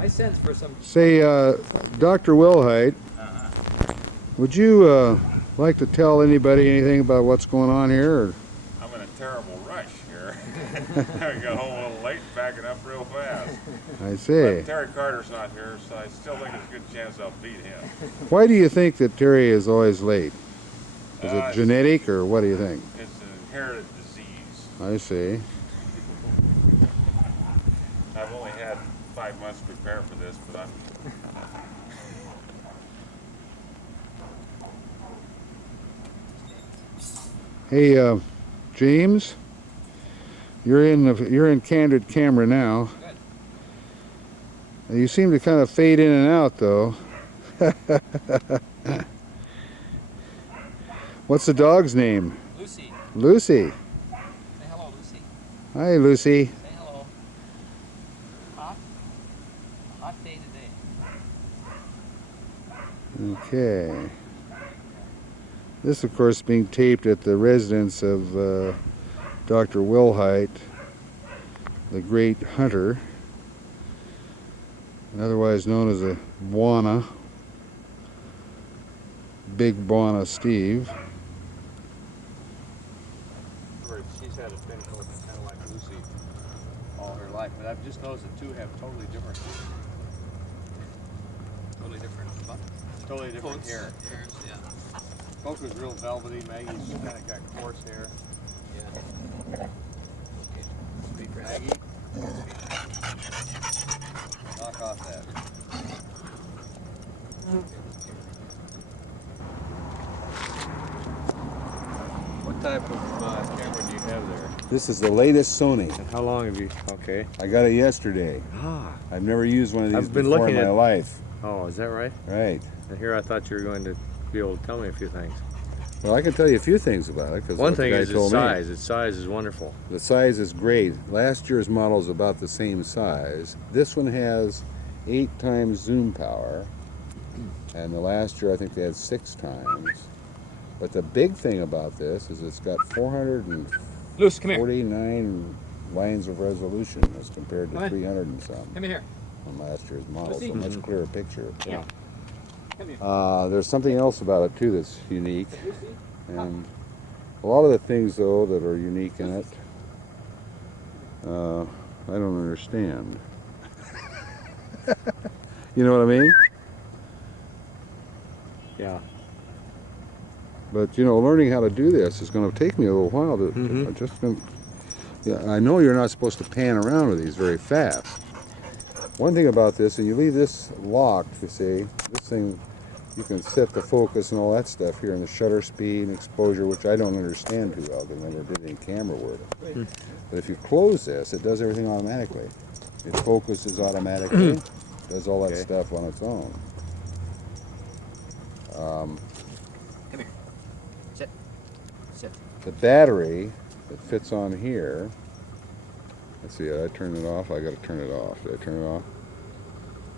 I sense for some. Say, Dr. Wilhite, would you like to tell anybody anything about what's going on here? Or? I'm in a terrible rush here. I got home a little late, backing up real fast. I see. But Terry Carter's not here, so I still think there's a good chance I'll beat him. Why do you think that Terry is always late? Is it genetic, or what do you think? It's an inherited disease. I see. I've only had 5 months to prepare for this, but I'm... Hey, James, you're in candid camera now. Good. You seem to kind of fade in and out, though. What's the dog's name? Lucy. Lucy. Say hello, Lucy. Hi, Lucy. Say hello. Hot? Hot day today. Okay. This, of course, being taped at the residence of Dr. Wilhite, the great hunter, otherwise known as a Bwana, Big Bwana Steve. She's had a fin coat that's kind of like Lucy all her life, but I've just noticed the two have totally different Coats, hair. hairs, yeah. Coco's real velvety, Maggie's kind of got coarse hair. Yeah. Okay. Speak for Maggie, knock off that. What type of camera do you have there? This is the latest Sony. And how long have you, okay. I got it yesterday. Ah, I've never used one of these I've been before in looking my at- life. oh, is that right? Right. And here I thought you were going to be able to tell me a few things. Well, I can tell you a few things about it. 'Cause One what the thing guy is its told me. size. Its size is wonderful. The size is great. Last year's model is about the same size. This one has 8 times zoom power, and the last year I think they had 6 times. But the big thing about this is it's got 449 Luce, come here. lines of resolution as compared Come to in. 300 and some Come here. on last year's model. Lucy. So much clearer picture. Yeah. Come here. There's something else about it too that's unique. Lucy. And a lot of the things, though, that are unique in it, I don't understand. You know what I mean? Yeah. But, you know, learning how to do this is going to take me a little while to Mhm. yeah, I know you're not supposed to pan around with these very fast. One thing about this, and you leave this locked, you see, this thing, you can set the focus and all that stuff here, and the shutter speed and exposure, which I don't understand too well because I never did any camera work. But if you close this, it does everything automatically. It focuses automatically, does all that Okay. stuff on its own. Come here. Sit. Sit. The battery that fits on here, let's see, did I turn it off? I got to turn it off. Did I turn it off?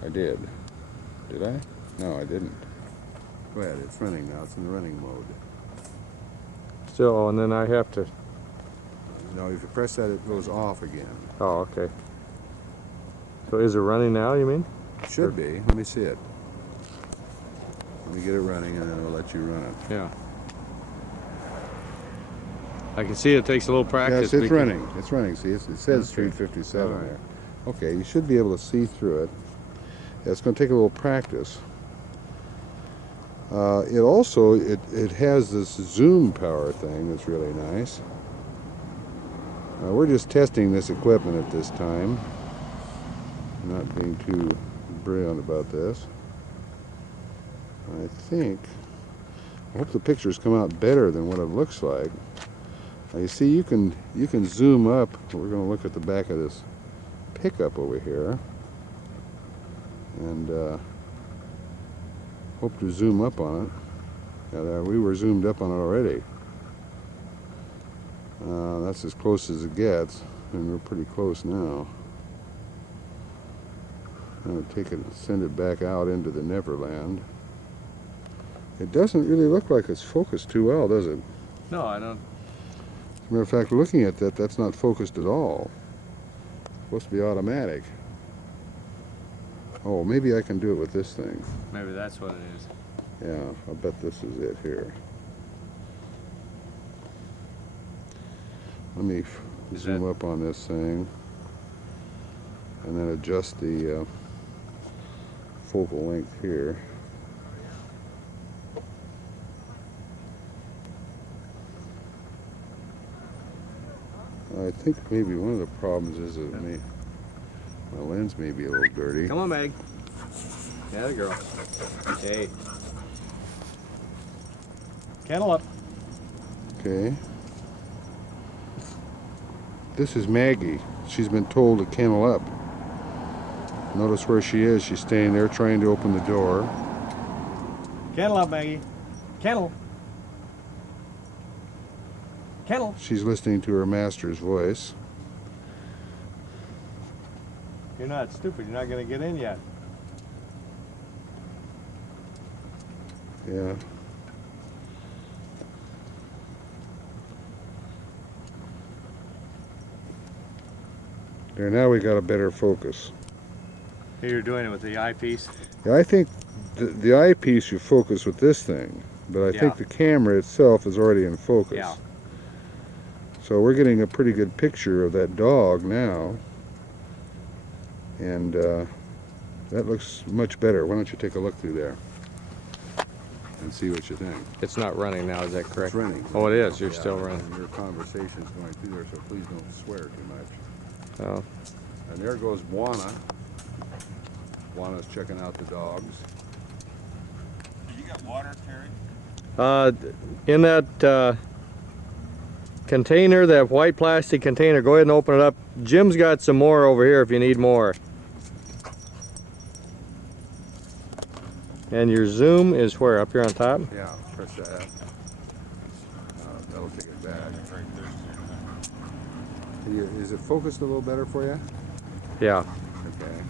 I did. Did I? No, I didn't. Go ahead, it's running now. It's in the running mode. Still, and then I have to, No, if you press that, it goes off again. oh, okay. So is it running now, you mean? It should be. Let me see it. Let me get it running, and then we'll let you run it. Yeah. I can see it takes a little practice. Yes, it's because- running. It's running. See, it says Okay. 357 All right. there. Okay, you should be able to see through it. Yeah, it's going to take a little practice. It also it has this zoom power thing that's really nice. We're just testing this equipment at this time. Not being too brilliant about this. I hope the pictures come out better than what it looks like. Now you see, you can zoom up. We're going to look at the back of this pickup over here, and hope to zoom up on it. Yeah, we were zoomed up on it already. That's as close as it gets, and we're pretty close now. I'm going to take it and send it back out into the Neverland. It doesn't really look like it's focused too well, does it? No, I don't. As a matter of fact, looking at that, that's not focused at all. It's supposed to be automatic. Oh, maybe I can do it with this thing. Maybe that's what it is. Yeah, I'll bet this is it here. Let me zoom up on this thing and then adjust the focal length here. I think maybe one of the problems is that my lens may be a little dirty. Come on, Meg. Yeah, the girl. Hey. Kennel up. Okay. This is Maggie. She's been told to kennel up. Notice where she is. She's staying there trying to open the door. Kennel up, Maggie. Kennel. Kennel. She's listening to her master's voice. You're not stupid. You're not going to get in yet. Yeah. There, now we got a better focus. Here you're doing it with the eyepiece. Yeah, I think the eyepiece you focus with this thing, but I think the camera itself is already in focus. Yeah. So we're getting a pretty good picture of that dog now. And that looks much better. Why don't you take a look through there and see what you think. It's not running now, is that correct? It's running. Oh, it is. You're Yeah, still running. and your conversation's going through there, so please don't swear too much. Oh. And there goes Buana. Buana's checking out the dogs. You got water, Terry? In that container, that white plastic container, go ahead and open it up. Jim's got some more over here if you need more. And your zoom is where? Up here on top? Yeah, press that. That'll take it back. Is it focused a little better for you? Yeah. Okay.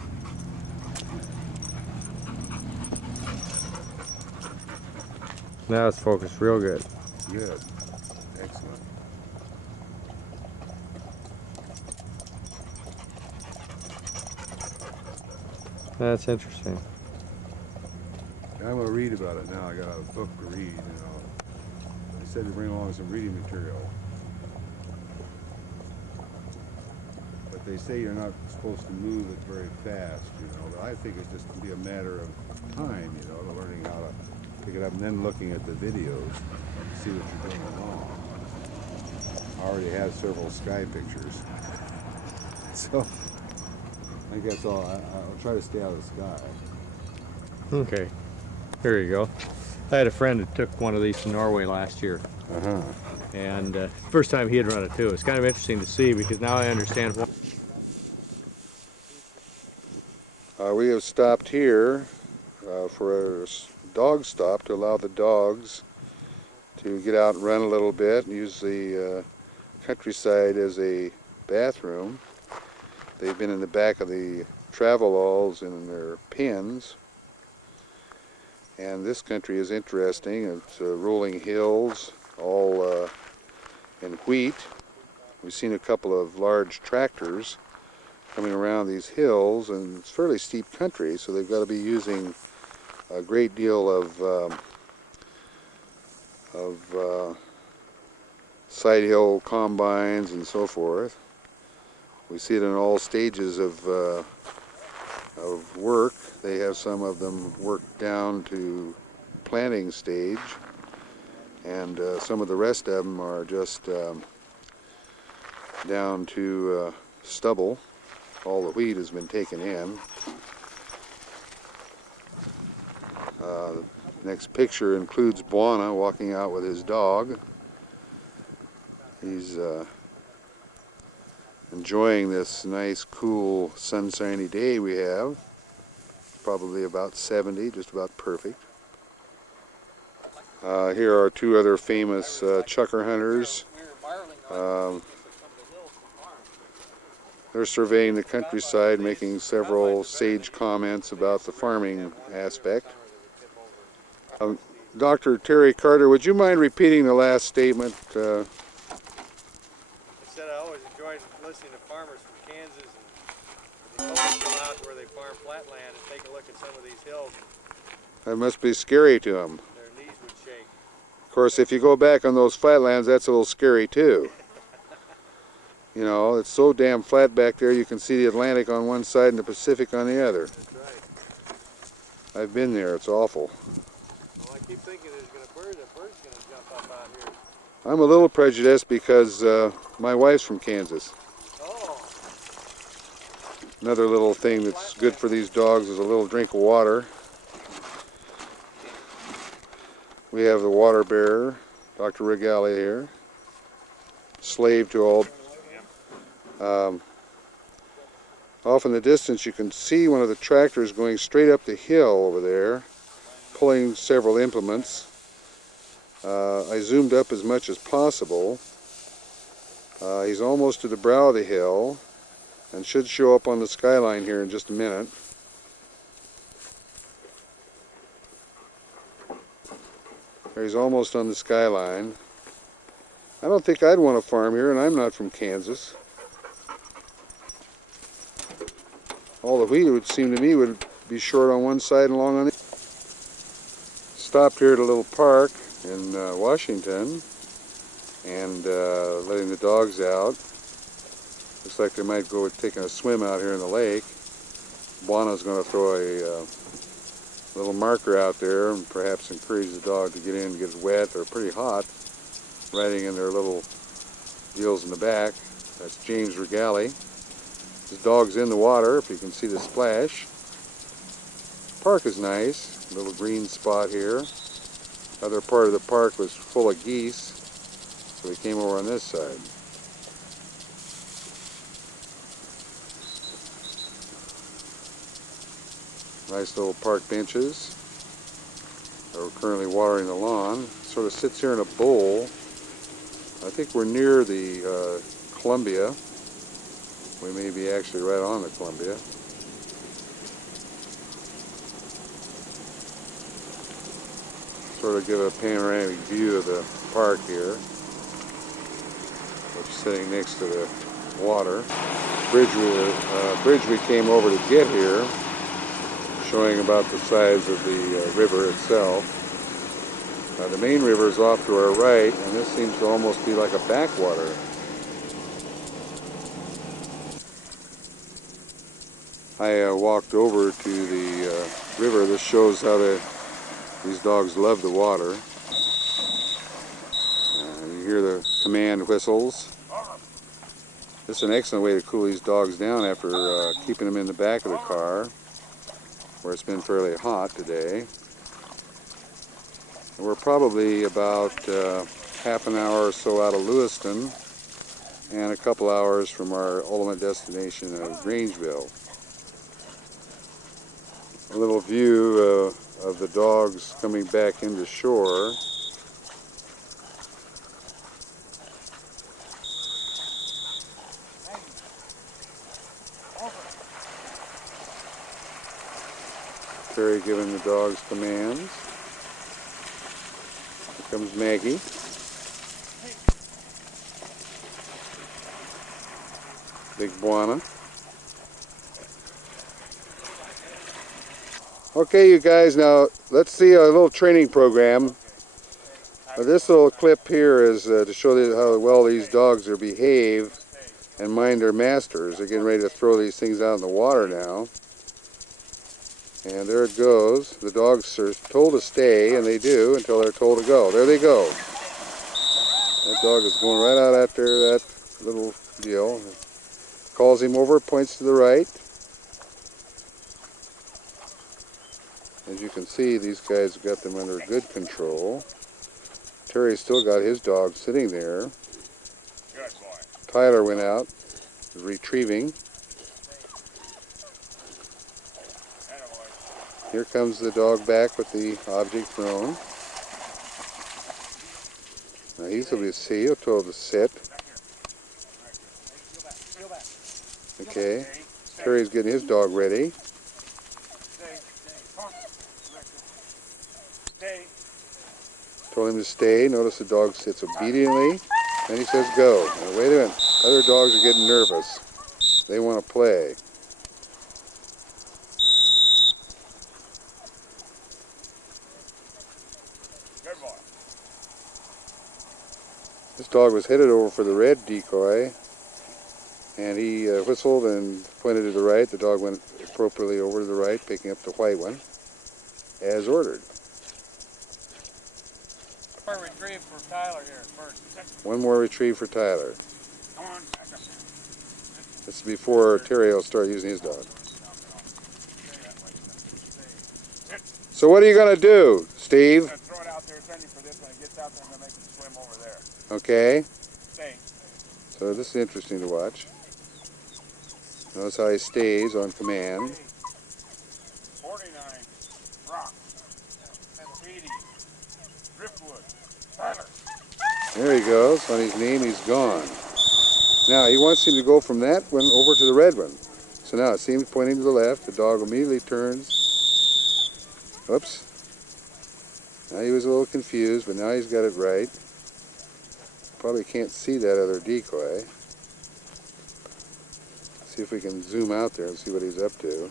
Now it's focused real good. Good. Excellent. That's interesting. I'm going to read about it now. I got a book to read, you know. They said to bring along some reading material. But they say you're not supposed to move it very fast, you know. But I think it's just to be a matter of time, you know, to learning how to pick it up and then looking at the videos to see what you're doing along. I already have several sky pictures. So I think that's all. I'll try to stay out of the sky. Okay. Here you go. I had a friend that took one of these to Norway last year. Uh-huh. And first time he had run it too. It's kind of interesting to see because now I understand what. We have stopped here for a dog stop to allow the dogs to get out and run a little bit and use the countryside as a bathroom. They've been in the back of the travelalls in their pens. And this country is interesting. It's rolling hills, all in wheat. We've seen a couple of large tractors coming around these hills, and it's fairly steep country, so they've got to be using a great deal of side hill combines and so forth. We see it in all stages of work. They have some of them worked down to planting stage, and some of the rest of them are just down to stubble. All the wheat has been taken in. Next picture includes Buana walking out with his dog. He's enjoying this nice, cool, sunshiny day we have. Probably about 70, just about perfect. Here are two other famous chucker hunters. They're surveying the countryside, making several sage comments about the farming aspect. Dr. Terry Carter, would you mind repeating the last statement? I said I always enjoyed listening to farmers from Kansas and they always come out where they farm our flatland and take a look at some of these hills, That must be scary to them. their knees would shake. Of course, if you go back on those flatlands, that's a little scary too. You know, it's so damn flat back there, you can see the Atlantic on one side and the Pacific on the other. That's right. I've been there, it's awful. Well, I keep thinking there's a bird's gonna jump up out here. I'm a little prejudiced because my wife's from Kansas. Oh, Another little thing that's good for these dogs is a little drink of water. We have the water bearer, Dr. Regali here, slave to all. Off in the distance you can see one of the tractors going straight up the hill over there, pulling several implements. I zoomed up as much as possible. He's almost to the brow of the hill and should show up on the skyline here in just a minute. He's almost on the skyline. I don't think I'd want to farm here, and I'm not from Kansas. All the wheat, it would seem to me, would be short on one side and long on the other. Stopped here at a little park in Washington and letting the dogs out. Looks like they might go taking a swim out here in the lake. Buana's going to throw a little marker out there and perhaps encourage the dog to get in and get wet. They're pretty hot, riding in their little deals in the back. That's James Regali. His dog's in the water, if you can see the splash. Park is nice, little green spot here. Other part of the park was full of geese, so we came over on this side. Nice little park benches. We're currently watering the lawn. Sort of sits here in a bowl. I think we're near the Columbia. We may be actually right on the Columbia. Sort of give a panoramic view of the park here, which is sitting next to the water. Bridge we came over to get here, showing about the size of the river itself. The main river is off to our right, and this seems to almost be like a backwater. I walked over to the river. This shows how these dogs love the water. You hear the command whistles. This is an excellent way to cool these dogs down after keeping them in the back of the car, where it's been fairly hot today. And we're probably about half an hour or so out of Lewiston and a couple hours from our ultimate destination of Grangeville. A little view of the dogs coming back into shore. Terry giving the dogs commands. Here comes Maggie. Big Buana. Okay, you guys, now let's see a little training program. This little clip here is to show you how well these dogs are behave and mind their masters. They're getting ready to throw these things out in the water now. And there it goes. The dogs are told to stay, and they do until they're told to go. There they go. That dog is going right out after that little deal. Calls him over, points to the right. As you can see, these guys have got them under good control. Terry's still got his dog sitting there. Good boy. Tyler went out, retrieving. Here comes the dog back with the object thrown. Now he'll told to sit. Okay, Terry's getting his dog ready. Told him to stay. Notice the dog sits obediently. Then he says go. Now wait a minute. Other dogs are getting nervous. They want to play. This dog was headed over for the red decoy, and he whistled and pointed to the right. The dog went appropriately over to the right, picking up the white one, as ordered. Retrieve for Tyler here first. One more retrieve for Tyler. Come on, back up. This is before Terry will start using his dog. So what are you going to do, Steve? I'm gonna throw it out there, send him for this. When it gets out there, I'm gonna make him swim over there. Okay. Stay. So this is interesting to watch. Notice how he stays on command. 49. Rock. 80. Driftwood. Tyler. There he goes. On his name, he's gone. Now, he wants him to go from that one over to the red one. So now, see him pointing to the left. The dog immediately turns. Whoops. Now he was a little confused, but now he's got it right. Probably can't see that other decoy. See if we can zoom out there and see what he's up to.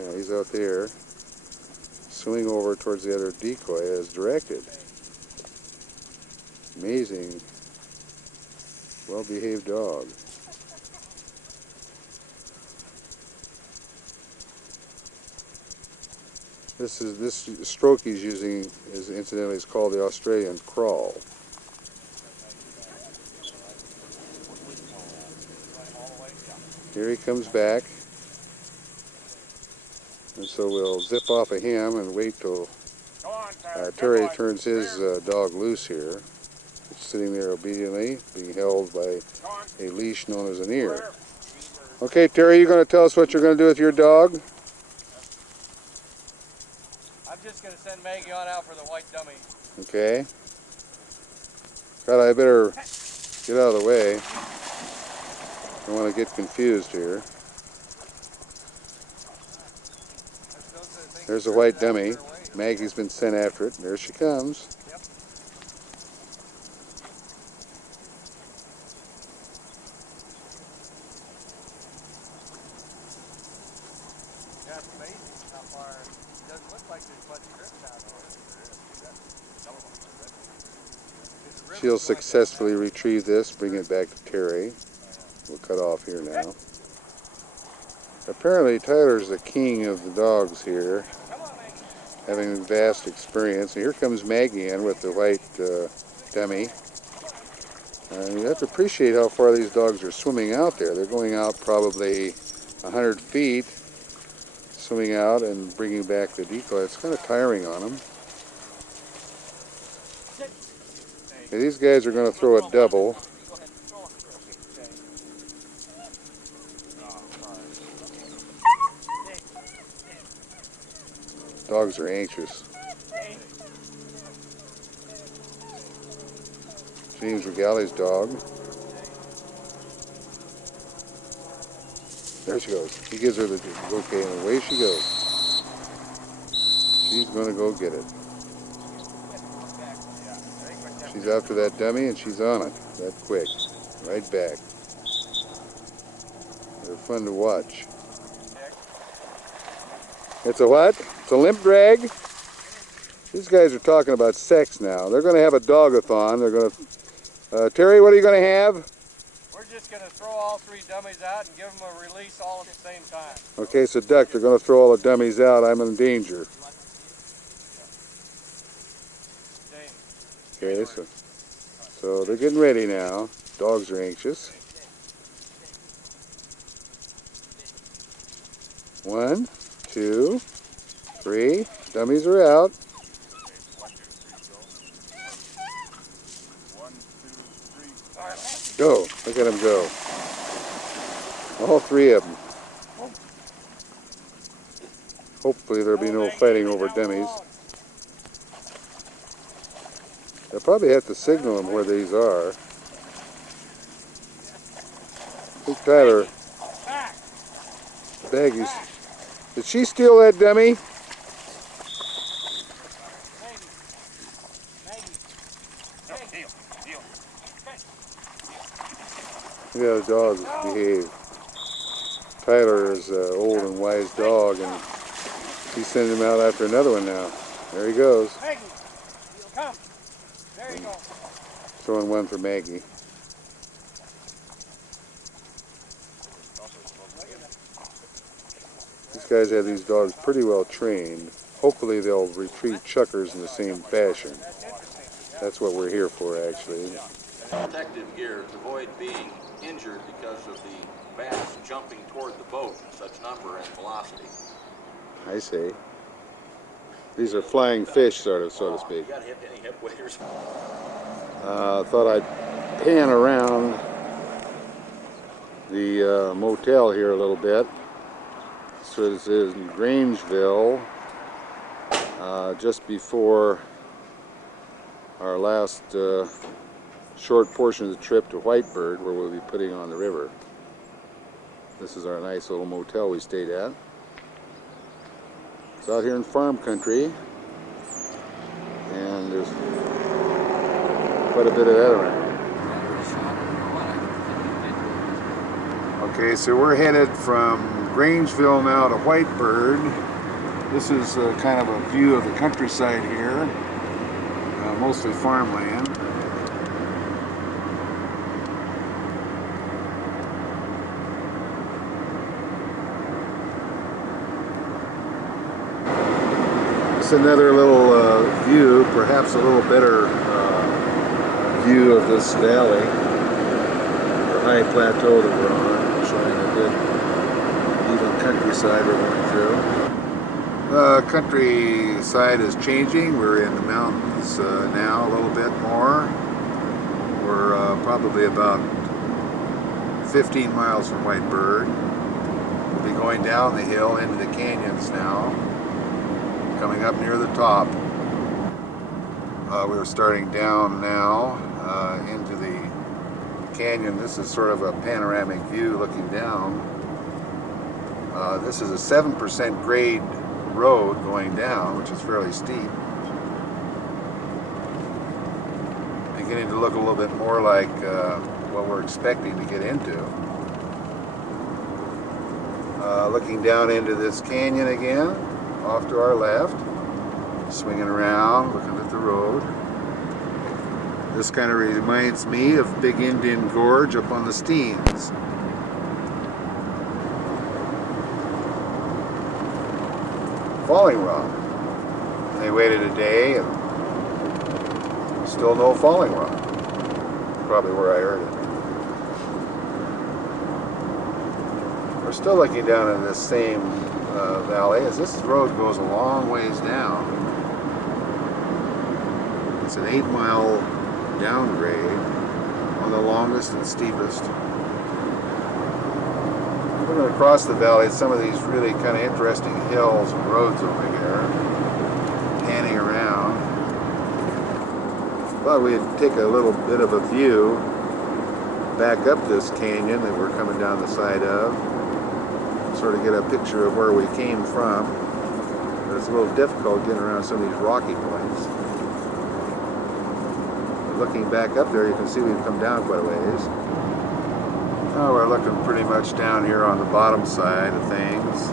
Yeah, he's out there, swimming over towards the other decoy as directed. Amazing, well-behaved dog. This stroke he's using is incidentally called the Australian crawl. Here he comes back, and so we'll zip off of him and wait till Terry turns his dog loose here. It's sitting there obediently, being held by a leash known as an ear. Okay, Terry, you going to tell us what you're going to do with your dog? I'm just going to send Maggie on out for the white dummy. Okay. God, I better get out of the way. I don't want to get confused here. There's a white dummy. Maggie's been sent after it. There she comes. Yep. Yeah, it's amazing how far. It doesn't look like there's much drift out there. She'll successfully retrieve this, bring it back to Terry. We'll cut off here now. Apparently Tyler's the king of the dogs here, having vast experience. And here comes Maggie in with the white dummy. And you have to appreciate how far these dogs are swimming out there. They're going out probably 100 feet, swimming out and bringing back the decoy. It's kind of tiring on them. Okay, these guys are going to throw a double. Dogs are anxious. James Regali's dog. There she goes. He gives her the okay, and away she goes. She's going to go get it. She's after that dummy, and she's on it that quick. Right back. They're fun to watch. It's a what? It's a limp drag. These guys are talking about sex now. They're going to have a dog-a-thon. They're going to... Terry, what are you going to have? We're just going to throw all three dummies out and give them a release all at the same time. Okay, so Duck, they're going to throw all the dummies out. I'm in danger. Okay, so they're getting ready now. Dogs are anxious. 1, 2, 3. Dummies are out. 1, 2, 3. Go. Look at them go. All three of them. Hopefully there'll be no fighting over dummies. They'll probably have to signal them where these are. I think Tyler... Baggies. Did she steal that dummy? Look how the dogs behave. Tyler is an old and wise dog, and he's sending him out after another one now. There he goes. Maggie, come. There you go. Throwing one for Maggie. These guys have these dogs pretty well trained. Hopefully they'll retrieve chuckers in the same fashion. That's what we're here for, actually. Protective gear to avoid being injured because of the bass jumping toward the boat in such number and velocity. I see. These are flying fish, sort of, so to speak. You got any hip waders? Thought I'd pan around the motel here a little bit. So this is in Grangeville, just before our last short portion of the trip to Whitebird, where we'll be putting on the river. This is our nice little motel we stayed at. It's out here in farm country, and there's quite a bit of that around. Okay, so we're headed from Grangeville now to Whitebird. This is kind of a view of the countryside here, mostly farmland. It's another little view, perhaps a little better view of this valley, the high plateau that we're on, showing a good even countryside we're going through. The countryside is changing. We're in the mountains now a little bit more. We're probably about 15 miles from Whitebird. We'll be going down the hill into the canyons now, coming up near the top. We're starting down now into the canyon. This is sort of a panoramic view looking down. This is a 7% grade road going down, which is fairly steep. Beginning to look a little bit more like what we're expecting to get into. Looking down into this canyon again, off to our left, swinging around, looking at the road. This kind of reminds me of Big Indian Gorge up on the Steens. Falling Rock. They waited a day and still no Falling Rock. Probably where I heard it. We're still looking down in this same valley, as this road goes a long ways down. It's an 8-mile downgrade on the longest and steepest. We're going to cross the valley at some of these really kind of interesting hills and roads over here, panning around. Thought we'd take a little bit of a view back up this canyon that we're coming down the side of, sort of get a picture of where we came from. But it's a little difficult getting around some of these rocky points. But looking back up there, you can see we've come down quite a ways. Now we're looking pretty much down here on the bottom side of things.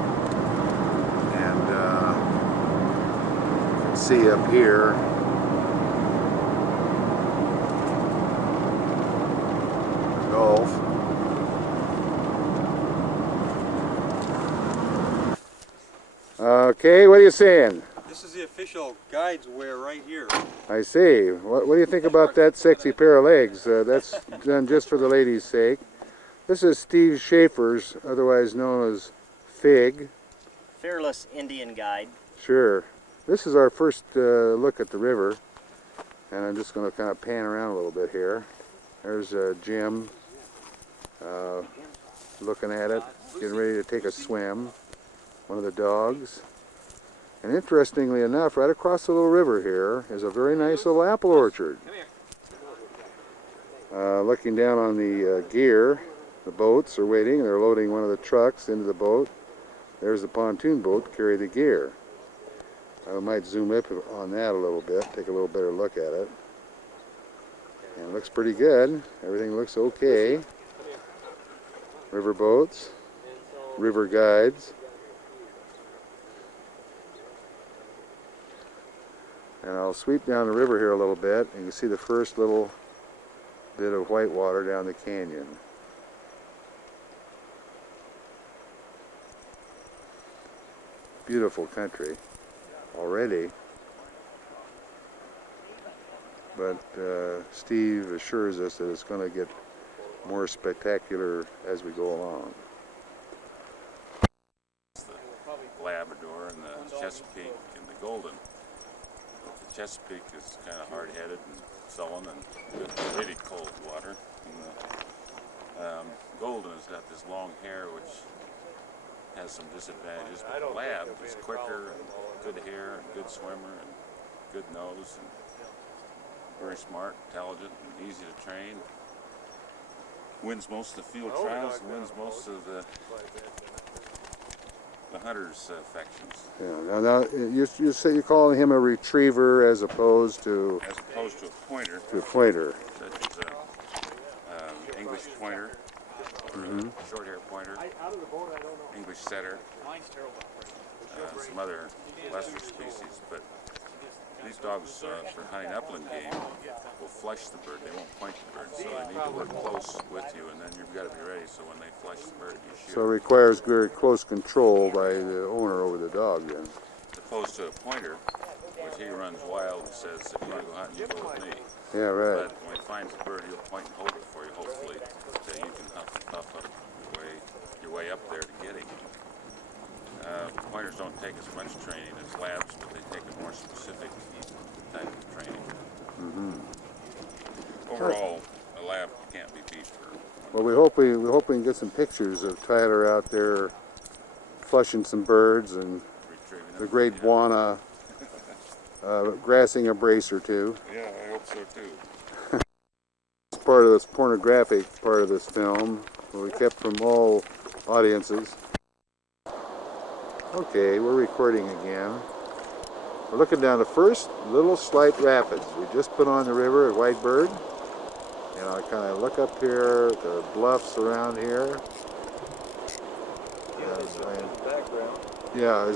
And you can see up here the Gulf. Okay, what are you saying? This is the official guide's wear right here. I see. What do you think about that sexy pair of legs? That's done just for the ladies' sake. This is Steve Schaefer's, otherwise known as Fig. Fearless Indian Guide. Sure. This is our first look at the river, and I'm just going to kind of pan around a little bit here. There's Jim looking at it, getting ready to take a swim. One of the dogs. And interestingly enough, right across the little river here is a very nice little apple orchard. Looking down on the gear, the boats are waiting. They're loading one of the trucks into the boat. There's the pontoon boat to carry the gear. I might zoom up on that a little bit, take a little better look at it. And it looks pretty good. Everything looks okay. River boats, river guides. And I'll sweep down the river here a little bit, and you can see the first little bit of white water down the canyon. Beautiful country already, but Steve assures us that it's going to get more spectacular as we go along. The Labrador and the Chesapeake and the Golden. The Chesapeake is kind of hard-headed and sullen and good, really cold water. And the Golden has got this long hair, which has some disadvantages. But the Lab is quicker and good hair and good swimmer and good nose and very smart, intelligent, and easy to train. Wins most of the field trials, wins most of the hunters' affections. Yeah. Now you say you call him a retriever as opposed to As opposed to a pointer, a pointer. such as a English pointer, or a short-hair pointer, English setter, some other lesser species. But these dogs, for hunting upland game, will flush the bird. They won't point the bird, so they need to work close with you, and then you've got to be ready. So when they flush the bird, you shoot. So it requires very close control by the owner over the dog then. As opposed to a pointer, which he runs wild and says, if you want to go hunting, you go with me. Yeah, right. But when he finds the bird, he'll point and hold it for you, hopefully, so you can huff up your way up there to get him. Pointers don't take as much training as Labs, but they take a more specific type of training. Overall, a Lab can't be beat for. Well, we hope we can get some pictures of Tyler out there flushing some birds and Retrieving the them. great Buana grassing a brace or two. Yeah, I hope so too. It's part of this pornographic part of this film, we kept from all audiences. Okay, we're recording again. We're looking down the first little slight rapids. We just put on the river at White Bird. And I kind of look up here, the bluffs around here. Yeah,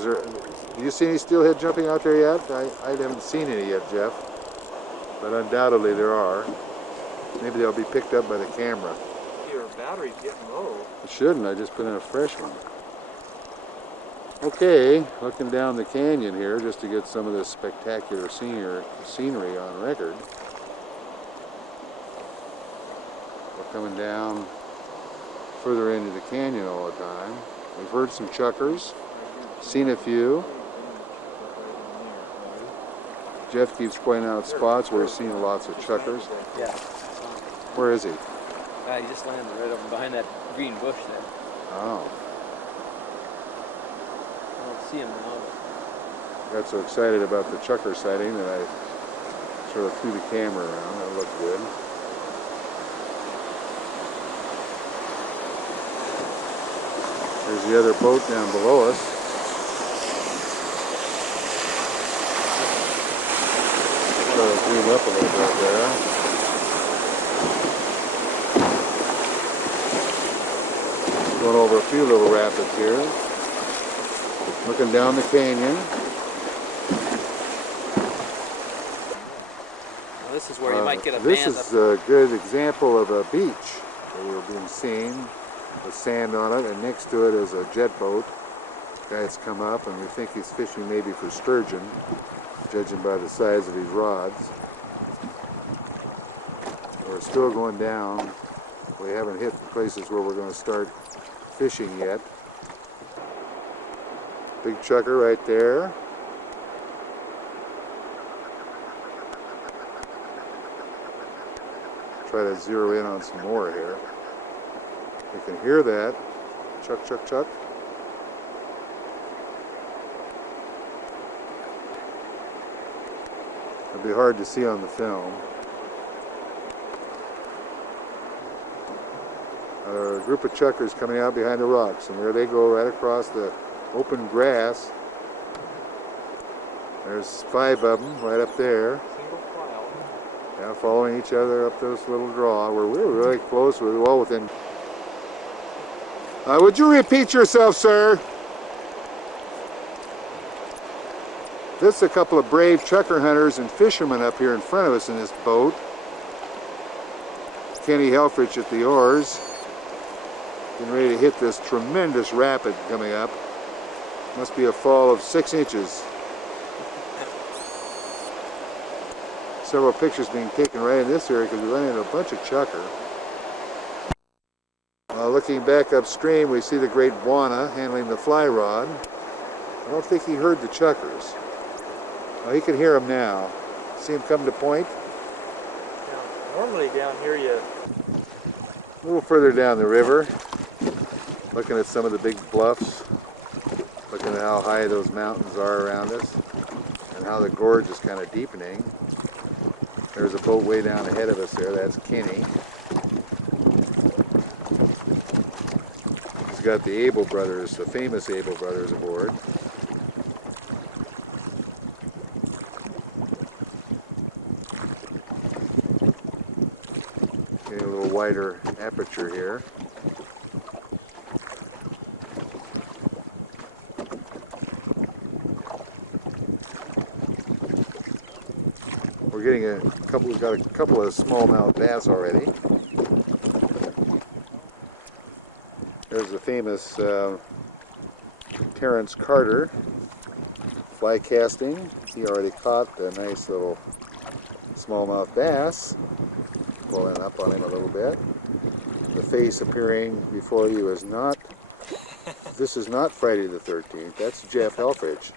do you see any steelhead jumping out there yet? I haven't seen any yet, Jeff. But undoubtedly there are. Maybe they'll be picked up by the camera. Your battery's getting low. It shouldn't, I just put in a fresh one. Okay, looking down the canyon here just to get some of this spectacular scenery on record. We're coming down further into the canyon all the time. We've heard some chuckers, seen a few. Jeff keeps pointing out spots where he's seen lots of chuckers. Yeah. Where is he? He just landed right over behind that green bush there. Oh, I don't see him now. got so excited about the chucker sighting that I sort of threw the camera around. That looked good. There's the other boat down below us. Try to zoom up a little bit there. Going over a few little rapids here. Looking down the canyon. Well, this is where you might get a This band is a good example of a beach that we're being seen with sand on it, and next to it is a jet boat. Guy's come up, and we think he's fishing maybe for sturgeon, judging by the size of his rods. We're still going down. We haven't hit the places where we're going to start fishing yet. Big chucker right there. Try to zero in on some more here. You can hear that. Chuck, chuck, chuck. It'll be hard to see on the film. A group of chuckers coming out behind the rocks, and there they go right across the open grass. There's 5 of them right up there. Single file. Yeah, following each other up this little draw. We're really close. We're well within. Would you repeat yourself, sir? This is a couple of brave chucker hunters and fishermen up here in front of us in this boat. Kenny Helfrich at the oars. Getting ready to hit this tremendous rapid coming up. Must be a fall of 6 inches. Several pictures being taken right in this area because we run into a bunch of chukar. Looking back upstream, we see the great Buana handling the fly rod. I don't think he heard the chukars. Oh, he can hear them now. See him come to point? Normally down here you... A little further down the river, looking at some of the big bluffs, looking at how high those mountains are around us, and how the gorge is kind of deepening. There's a boat way down ahead of us there, that's Kenny. He's got the Able brothers, the famous Able brothers aboard. Getting a little wider aperture here. We're getting we've got a couple of smallmouth bass already. There's the famous Terrence Carter fly casting. He already caught a nice little smallmouth bass. Pulling up on him a little bit. The face appearing before you is not, this is not Friday the 13th, that's Jeff Helfrich.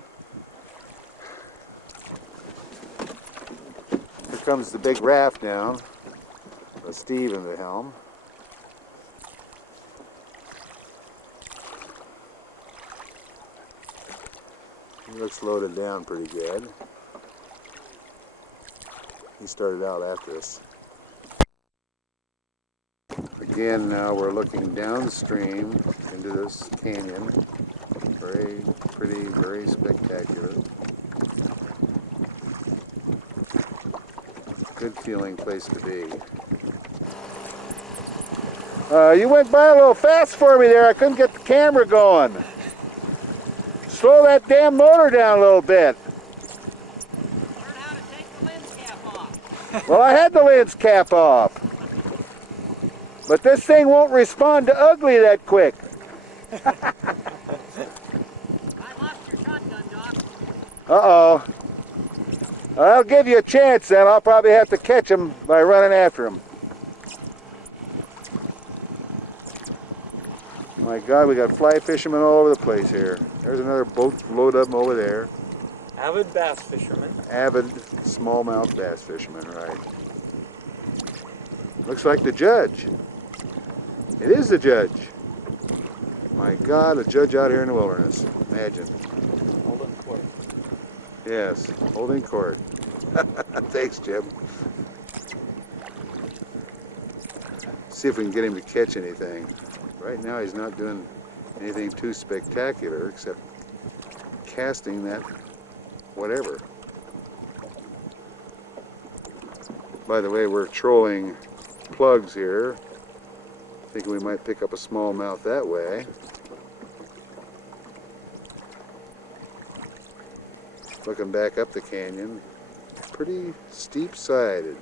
Here comes the big raft down, with Steve in the helm. He looks loaded down pretty good. He started out after us. Again, now we're looking downstream into this canyon. Very pretty, very spectacular. Good feeling place to be. You went by a little fast for me there. I couldn't get the camera going. Slow that damn motor down a little bit. Learn how to take the lens cap off. Well, I had the lens cap off. But this thing won't respond to ugly that quick. I lost your shotgun, Doc. Uh-oh. I'll give you a chance then. I'll probably have to catch him by running after him. My God, we got fly fishermen all over the place here. There's another boat load up over there. Avid bass fisherman. Avid smallmouth bass fisherman, right. Looks like the judge. It is the judge. My God, a judge out here in the wilderness. Imagine. Holding court. Yes, holding court. Thanks, Jim. See if we can get him to catch anything. Right now he's not doing anything too spectacular except casting that whatever. By the way, we're trolling plugs here. Thinking we might pick up a smallmouth that way. Looking back up the canyon, pretty steep-sided.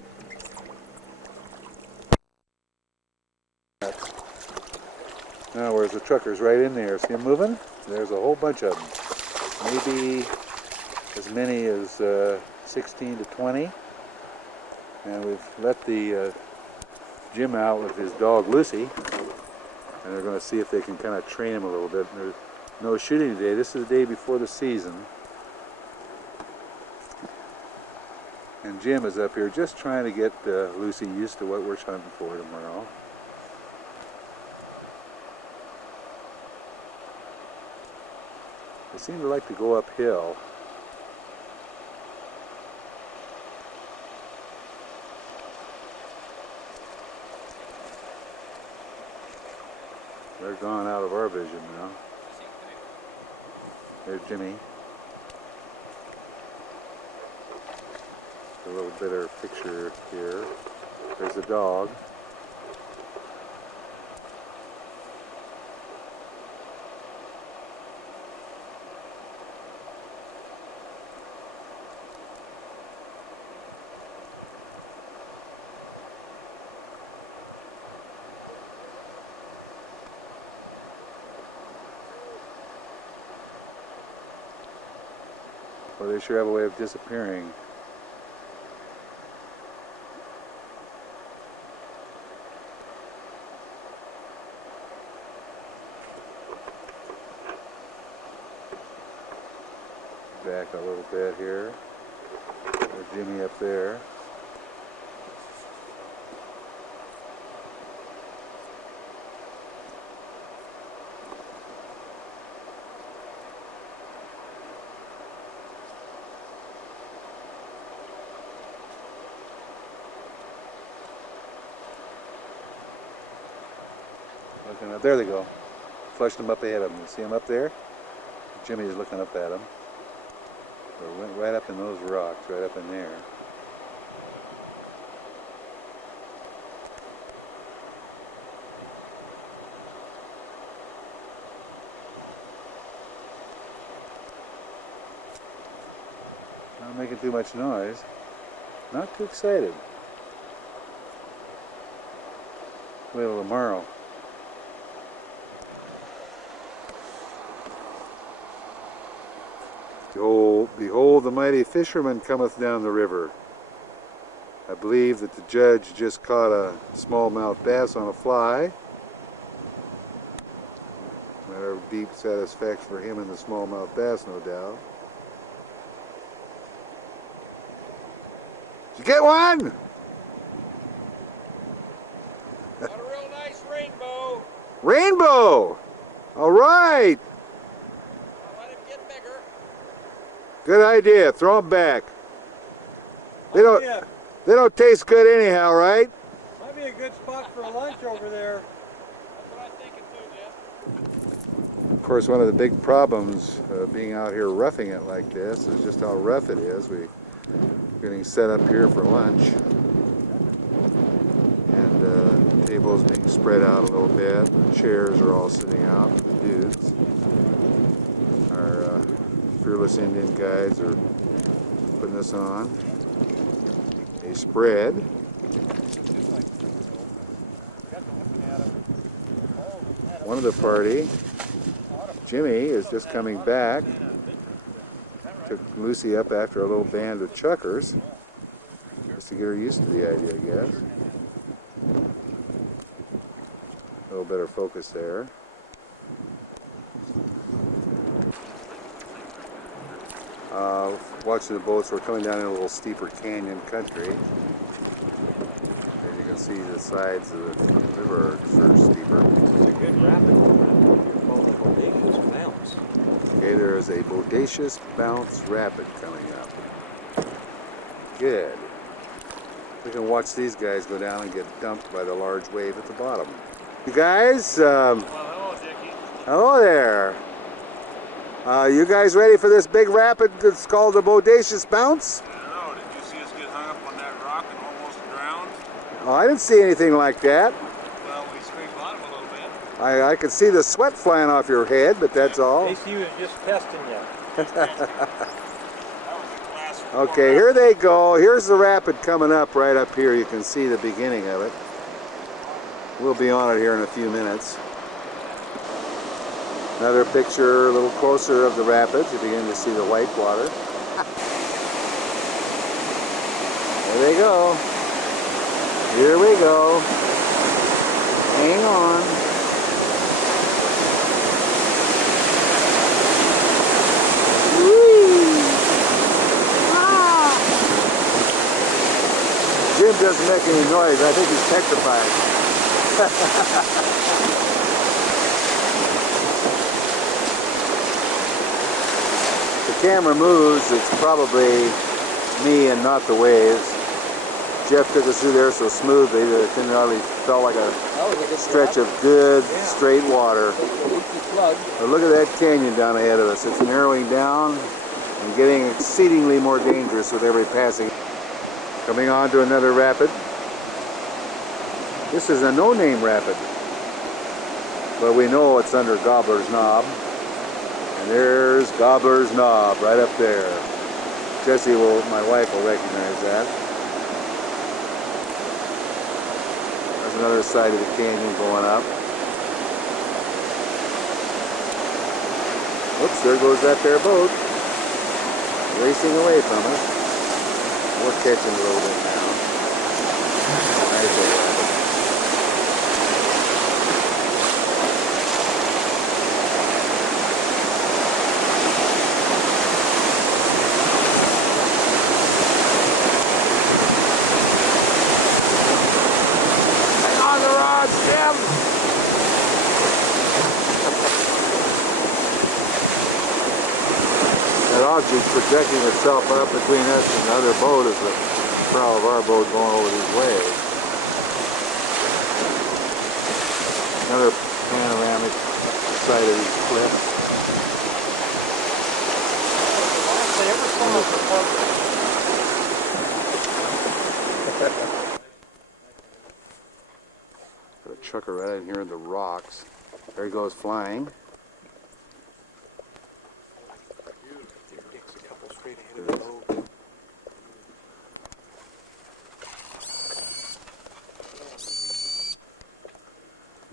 Now, where's the truckers? Right in there. See them moving? There's a whole bunch of them. Maybe as many as 16 to 20. And we've let the Jim out with his dog Lucy, and they're going to see if they can kind of train him a little bit. There's no shooting today. This is the day before the season. And Jim is up here just trying to get Lucy used to what we're hunting for tomorrow. They seem to like to go uphill. They're gone out of our vision now. There's Jimmy. A little better picture here. There's the dog. Well, they sure have a way of disappearing. Back a little bit here. There's Jimmy up there. Looking up, there they go. Flushed them up ahead of them. You see them up there? Jimmy's looking up at them. They went right up in those rocks, right up in there. Not making too much noise. Not too excited. Wait till tomorrow. Behold, the mighty fisherman cometh down the river. I believe that the judge just caught a smallmouth bass on a fly. Matter of deep satisfaction for him and the smallmouth bass, no doubt. Did you get one? Got a real nice rainbow. Rainbow! All right! I'll let him get bigger. Good idea. Throw them back. They don't taste good anyhow, right? Might be a good spot for lunch over there. That's what I'm thinking too, Jeff. Of course, one of the big problems being out here roughing it like this is just how rough it is. We're getting set up here for lunch, and the table's being spread out a little bit. The chairs are all sitting out for the dudes. Our fearless Indian guides are putting this on. A spread. One of the party, Jimmy, is just coming back. Took Lucy up after a little band of chuckers, just to get her used to the idea, I guess. A little better focus there. Watching the boats, we're coming down in a little steeper canyon country. As you can see, the sides of the river are sort of steeper. It's a good rapid called the Bodacious Bounce. Okay, there is a Bodacious Bounce rapid coming up. Good. We can watch these guys go down and get dumped by the large wave at the bottom. You guys, Well, hello, Dickie. hello there. You guys ready for this big rapid that's called the Bodacious Bounce? I don't know, did you see us get hung up on that rock and almost drowned? Oh, I didn't see anything like that. Well, we scraped bottom a little bit. I could see the sweat flying off your head, but that's all. AC was just testing you. That was a class 4. Okay, here they go. Here's the rapid coming up right up here. You can see the beginning of it. We'll be on it here in a few minutes. Another picture a little closer of the rapids. You begin to see the white water. There they go. Here we go. Hang on. Whee! Ah! Jim doesn't make any noise. I think he's petrified. The camera moves, it's probably me and not the waves. Jeff took us through there so smoothly that it didn't really felt like a stretch of good, straight water. But look at that canyon down ahead of us. It's narrowing down and getting exceedingly more dangerous with every passing. Coming on to another rapid. This is a no-name rapid, but we know it's under Gobbler's Knob. And there's Gobbler's Knob right up there. Jessie will, my wife will recognize that. There's another side of the canyon going up. Oops, there goes that there boat. racing away from us. We're catching a little bit now. Right there. On the rod, Jim! That object projecting itself up between us and the other boat is the prow of our boat going over these waves. Another panoramic side of these cliffs. Got a chucker right in here in the rocks. There he goes flying.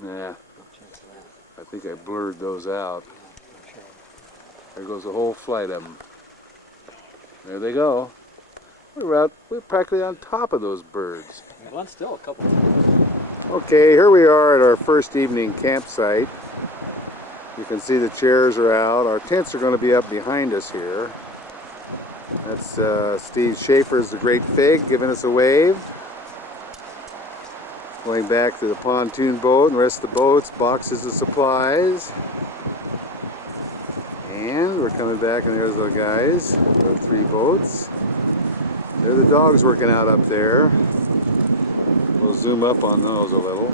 Nah, I think I blurred those out. There goes a whole flight of them. There they go. We're practically on top of those birds. One's still a couple. Okay, here we are at our first evening campsite. You can see the chairs are out. Our tents are going to be up behind us here. That's Steve Schaefer's The Great Fig giving us a wave. Going back to the pontoon boat and the rest of the boats, boxes of supplies. And we're coming back, and there's the guys. There are 3 boats. There are the dogs working out up there. We'll zoom up on those a little.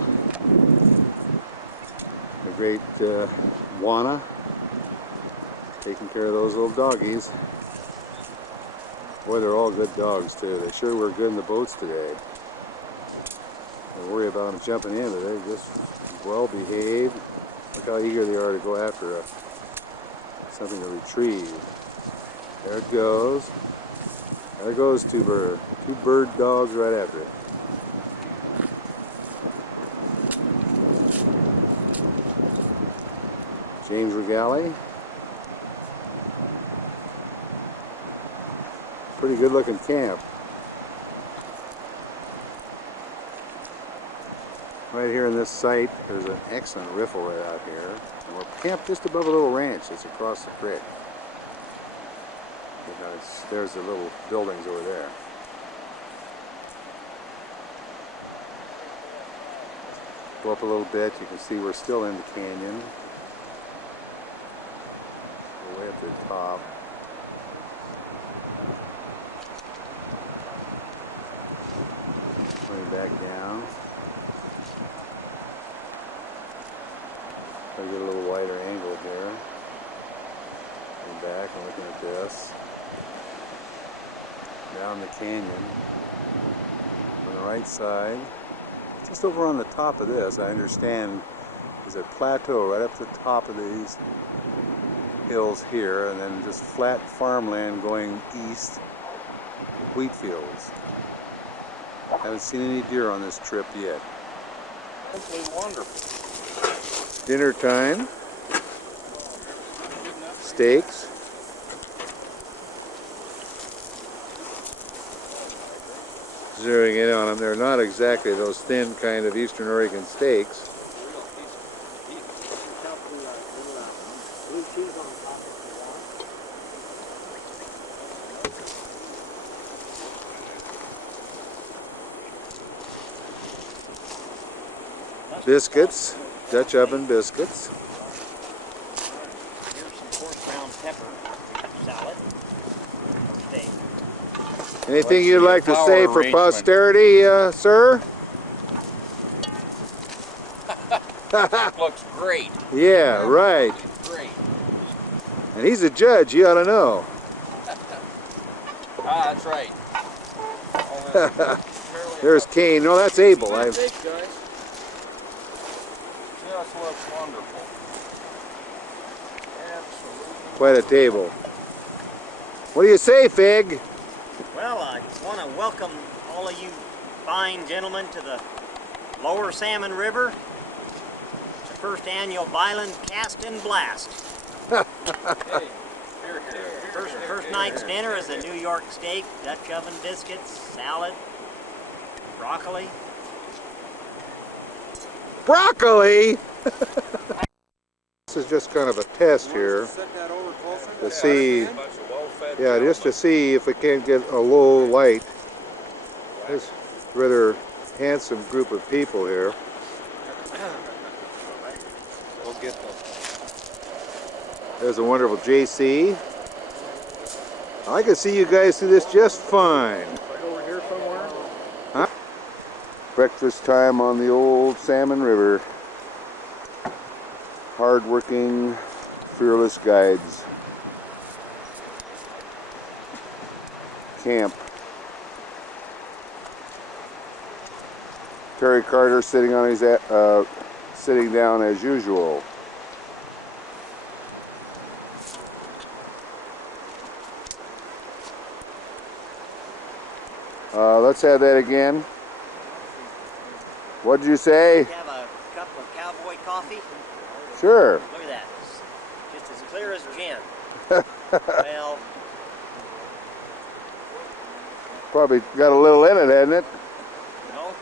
The great Juana taking care of those little doggies. Boy, they're all good dogs too. They sure were good in the boats today. Don't worry about them jumping in, but they're just well behaved. Look how eager they are to go after something to retrieve. There it goes. There goes two bird dogs right after it. James Regali. Pretty good looking camp. Right here in this site, there's an excellent riffle right out here. And we're camped just above a little ranch that's across the creek. There's the little buildings over there. Go up a little bit, you can see we're still in the canyon. We're way up to the top. Going back down. I'll get a little wider angle here. Going back and looking at this. Down the canyon. On the right side. Just over on the top of this, I understand, is a plateau right up to the top of these hills here, and then just flat farmland going east, wheat fields. Haven't seen any deer on this trip yet. Simply wonderful. Dinner time. Steaks. Zeroing in on them, they're not exactly those thin kind of Eastern Oregon steaks. Biscuits, Dutch oven biscuits. Here's some coarse ground pepper salad. Steak. Anything you'd like to say for posterity, sir? Looks great. Yeah, right. Great. And he's a judge, you ought to know. Ah, that's right. There's Kane. No, that's Abel. Just looks wonderful. Absolutely. Quite a table. What do you say, Fig? Well, I want to welcome all of you fine gentlemen to the Lower Salmon River. It's the first annual Violent Cast and Blast. Hey, here. First night's dinner is a New York steak, Dutch oven biscuits, salad, broccoli. Broccoli! This is just kind of a test here to see, yeah, just to see if we can't get a low light. This rather handsome group of people here. We'll get them. There's a wonderful JC. I can see you guys do this just fine. Over here somewhere? Huh? Breakfast time on the old Salmon River. Hard-working, fearless guides. Camp. Terry Carter sitting on his sitting down as usual. Let's have that again. What did you say? Have a cup of cowboy coffee? Sure. Look at that. It's just as clear as gin. Well, Probably got a little in it, hasn't it? no.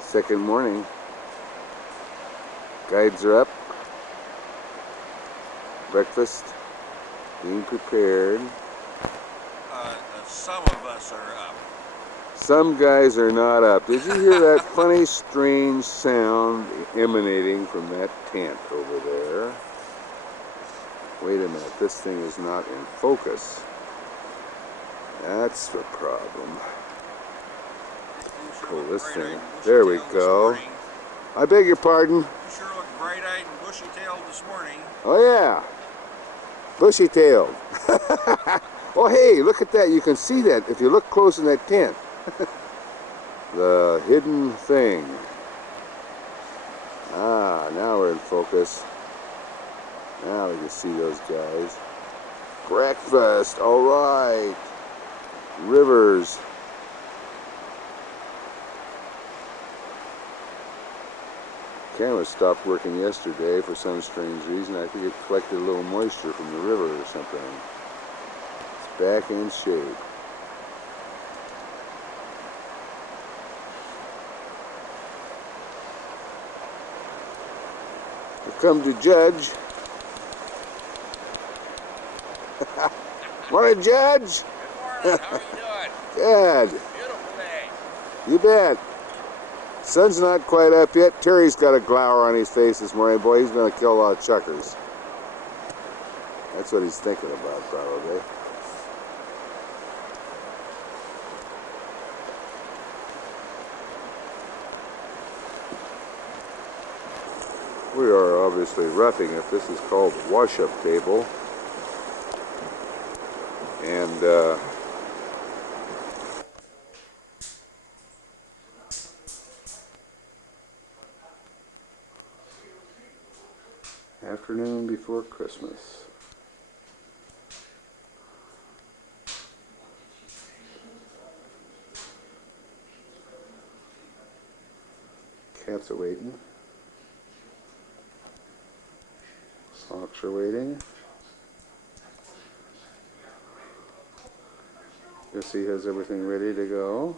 Second morning. Guides are up. Breakfast being prepared. Some of us are up. Some guys are not up. Did you hear that funny, strange sound emanating from that tent over there? Wait a minute, this thing is not in focus. That's the problem. Pull this thing. There we go. I beg your pardon? You sure look bright-eyed and bushy-tailed this morning. Oh yeah, bushy-tailed. Oh hey, look at that. You can see that if you look close in that tent. The hidden thing. Ah, now we're in focus. Now we can see those guys. Breakfast, all right. Rivers. Camera stopped working yesterday for some strange reason. I think it collected a little moisture from the river or something. It's back in shape. We've come to judge. Morning, Judge. Good morning. How are you doing? Good. Beautiful day. You bet. Sun's not quite up yet. Terry's got a glower on his face this morning. Boy, he's going to kill a lot of chuckers. That's what he's thinking about, probably. We are obviously roughing it. This is called the wash-up table. And afternoon before Christmas. Cats are waiting. Socks are waiting. Jesse has everything ready to go.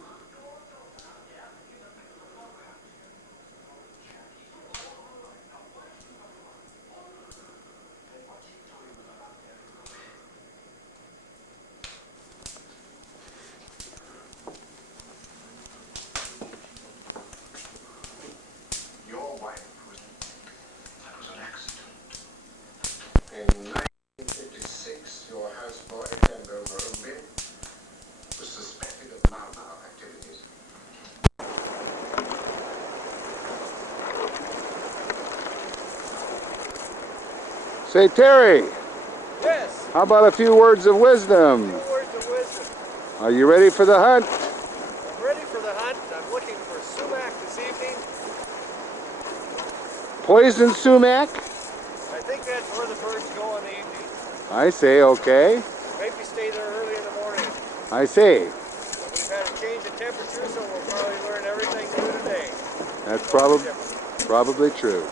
Your wife was an accident. In 1956, your houseboy, Django Rombin, was suspected of Mau activities. Say, Terry, Yes, how about a few words of wisdom? words of wisdom. Are you ready for the hunt? I'm ready for the hunt. I'm looking for sumac this evening. Poison sumac? I think that's where the birds go in the evening. I say, okay. Maybe stay there early in the morning. I say. We've had a change of temperature, so we'll probably learn everything new today. That's probably true.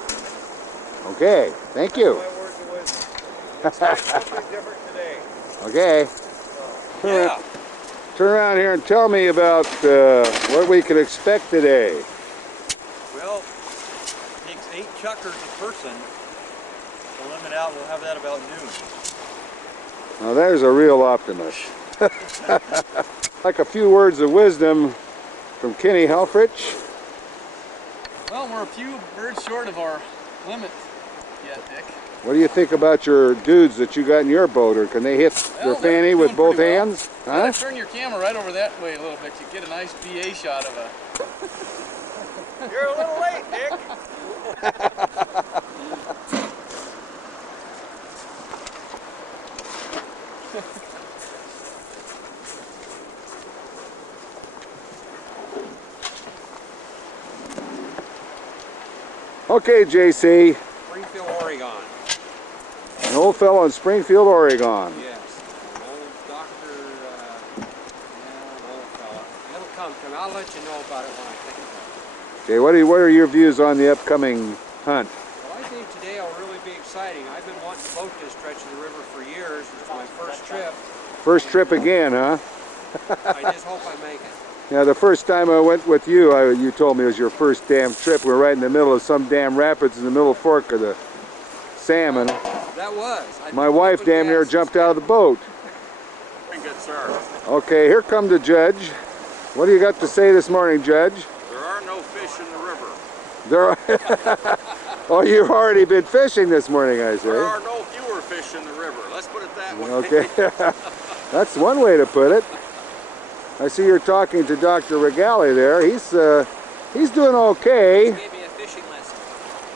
Okay, thank you. My words of wisdom. Expect something different today. Okay. Yeah. Turn around here and tell me about what we can expect today. Well, it takes 8 chuckers a person to limit out. We'll have that about noon. Now there's a real optimist. Like a few words of wisdom from Kenny Helfrich. Well, we're a few birds short of our limit yet, Dick. What do you think about your dudes that you got in your boat, or can they hit their Well, they're fanny with doing both pretty well. hands? Huh? Huh? Turn your camera right over that way a little bit. You get a nice BA shot of a... You're a little late, Dick. Okay, JC, Springfield, Oregon. an old fellow in Springfield, Oregon. Yes. An old doctor, an old fella. It'll come to me. I'll let you know about it when I think about it. Okay, what are your views on the upcoming hunt? Well, I think today will really be exciting. I've been wanting to boat this stretch of the river for years. It's my first trip. First trip again, huh? I just hope I make it. Yeah, the first time I went with you, you told me it was your first damn trip. We were right in the middle of some damn rapids in the middle fork of the salmon. That was. My wife damn near jumped out of the boat. Very good, sir. Okay, here come the judge. What do you got to say this morning, Judge? There are no fish in the river. There are oh, you've already been fishing this morning, I say. There are no fewer fish in the river. Let's put it that way. Okay, that's one way to put it. I see you're talking to Dr. Regali there. He's doing okay. He gave me a fishing lesson.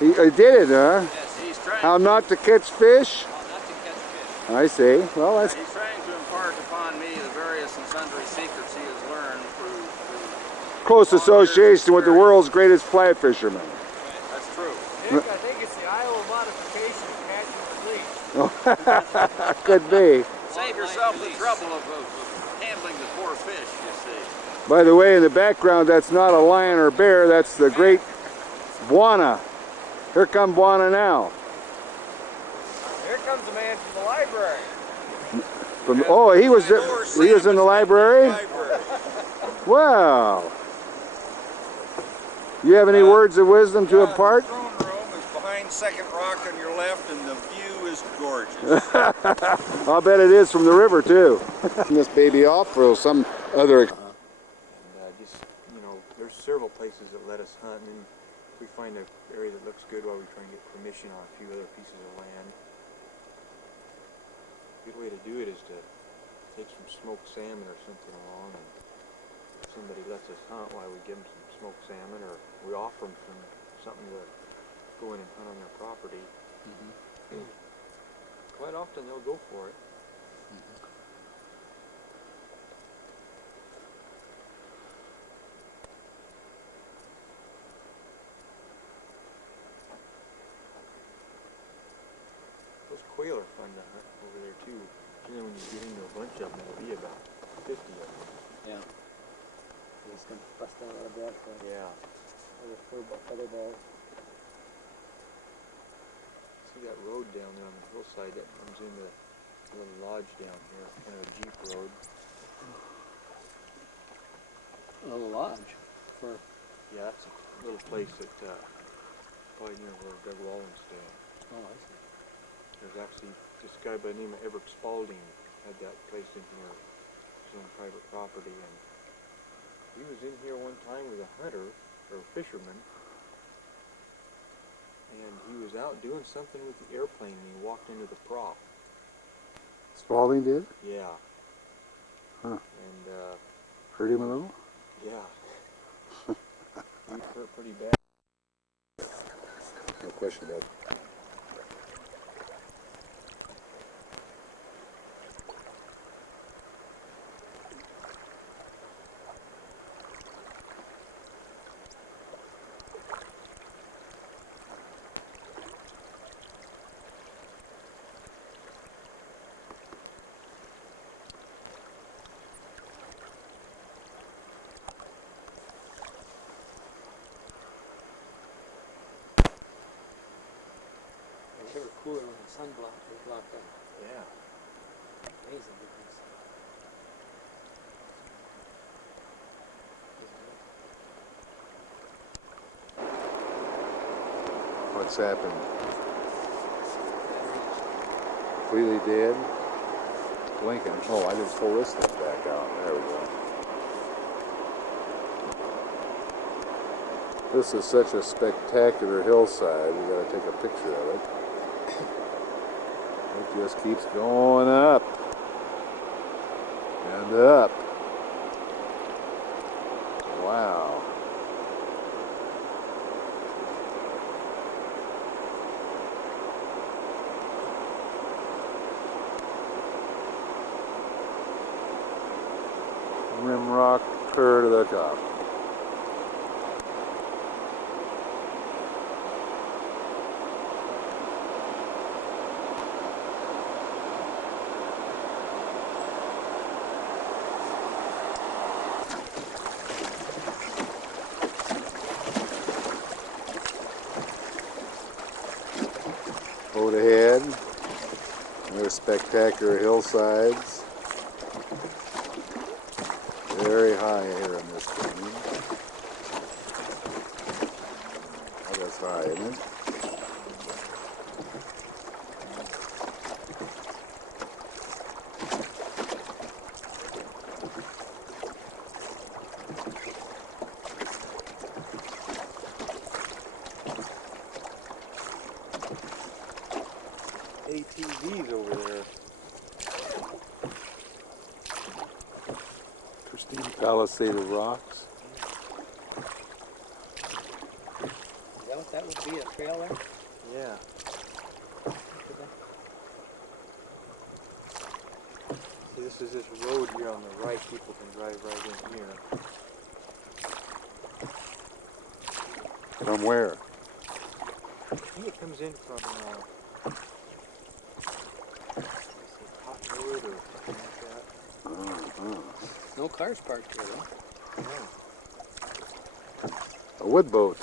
He did it, huh? Yes, He's trying. How not to catch fish? not to catch fish. I see. Well, that's He's trying to impart upon me the various and sundry secrets he has learned through close association with the world's greatest fly fisherman. That's true. Dick, I think it's the Iowa modification of catching and release. Could be. Save yourself the trouble of handling the poor fish, you see. By the way, in the background, that's not a lion or bear. That's the great Buana. Here come Buana now. Here comes the man from the library. Oh, he was in the library? Wow. You have any words of wisdom to impart? The throne room is behind second rock on your left, and the view is gorgeous. I'll bet it is from the river too. This baby off for some other. just, there's several places that let us hunt, and we find an area that looks good while we try and get permission on a few other pieces of land. A good way to do it is to take some smoked salmon or something along, and if somebody lets us hunt while we give them some smoked salmon, or we offer them something to go in and hunt on their property. Quite often they'll go for it. Those quail are fun to hunt over there too. And then when you get into a bunch of them, there'll be about 50 of them. Yeah. He's gonna bust out of that for Yeah. feather ball. See that road down there on the hillside that comes into the little lodge down here, kind of a jeep road. A little lodge for. Yeah, it's a little place that probably near where Doug Wallen's staying. Oh, I see. There's actually this guy by the name of Everett Spalding had that place in here, his own private property, and he was in here one time with a hunter or a fisherman, and he was out doing something with the airplane and he walked into the prop. Spalding did? Yeah. Huh. And Hurt him a little? yeah. He was hurt pretty bad. No question about it. They were cooler when the sun blocked out. Yeah. Amazing difference. What's happened? Completely dead? Blinking. Oh, I just pull this thing back out. There we go. This is such a spectacular hillside. We gotta take a picture of it. It just keeps going up and up. Wow. Rim rock clear to the top. Boat ahead. There's spectacular hillsides. Very high here in this thing. Oh, that's high, isn't it? ATVs over there. Pristine palisade of rocks. Is that what that would be, a trail there? Yeah. See, this is this road here on the right. People can drive right in here. From where? I think it comes in from Cottonwood or something like that. No cars parked here, though. No. A wood boat.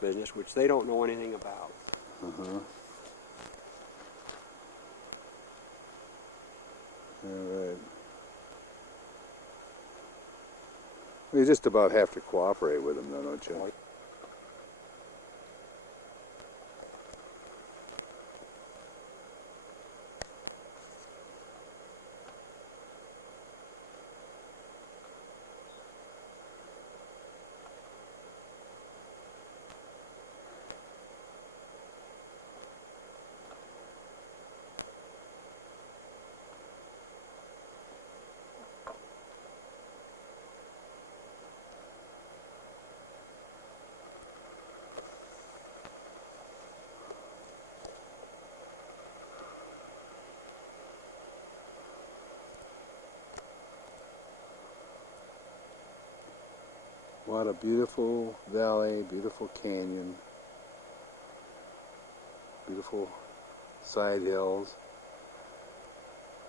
business, which they don't know anything about. Uh-huh. All right. You just about have to cooperate with them, though, don't you? What a beautiful valley, beautiful canyon, beautiful side hills.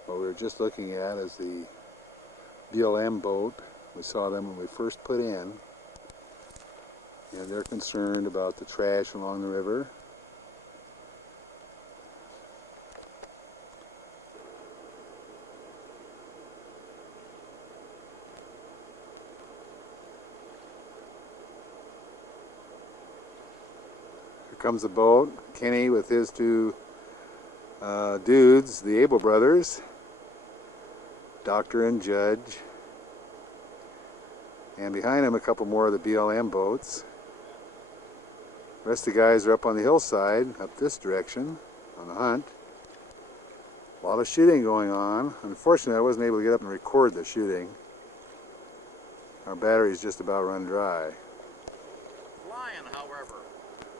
What we were just looking at is the BLM boat. We saw them when we first put in, and they're concerned about the trash along the river. Comes the boat. Kenny with his two dudes, the Able brothers, Doctor and Judge, and behind him a couple more of the BLM boats. The rest of the guys are up on the hillside, up this direction, on the hunt. A lot of shooting going on. Unfortunately, I wasn't able to get up and record the shooting. Our battery's just about run dry. Flying, however.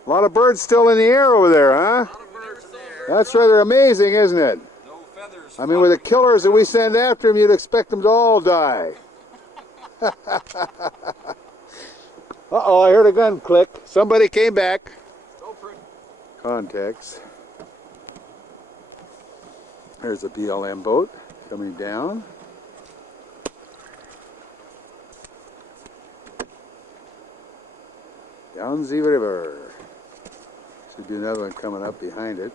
A lot of birds still in the air over there, huh? A lot of birds in the air. That's rather amazing, isn't it? No feathers. I mean, with the killers that we send after them, you'd expect them to all die. Uh-oh, I heard a gun click. Somebody came back. Context. There's a BLM boat coming down. Down the river. Should be another one coming up behind it.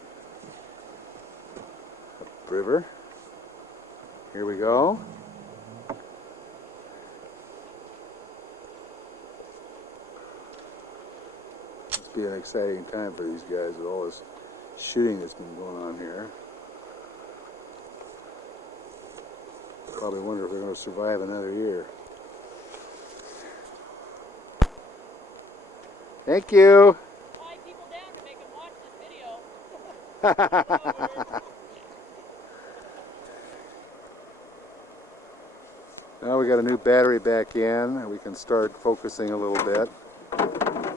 Upriver. Here we go. Must be an exciting time for these guys with all this shooting that's been going on here. Probably wonder if they're going to survive another year. Thank you. Fly people down to make them watch this video. Now we got a new battery back in, and we can start focusing a little bit.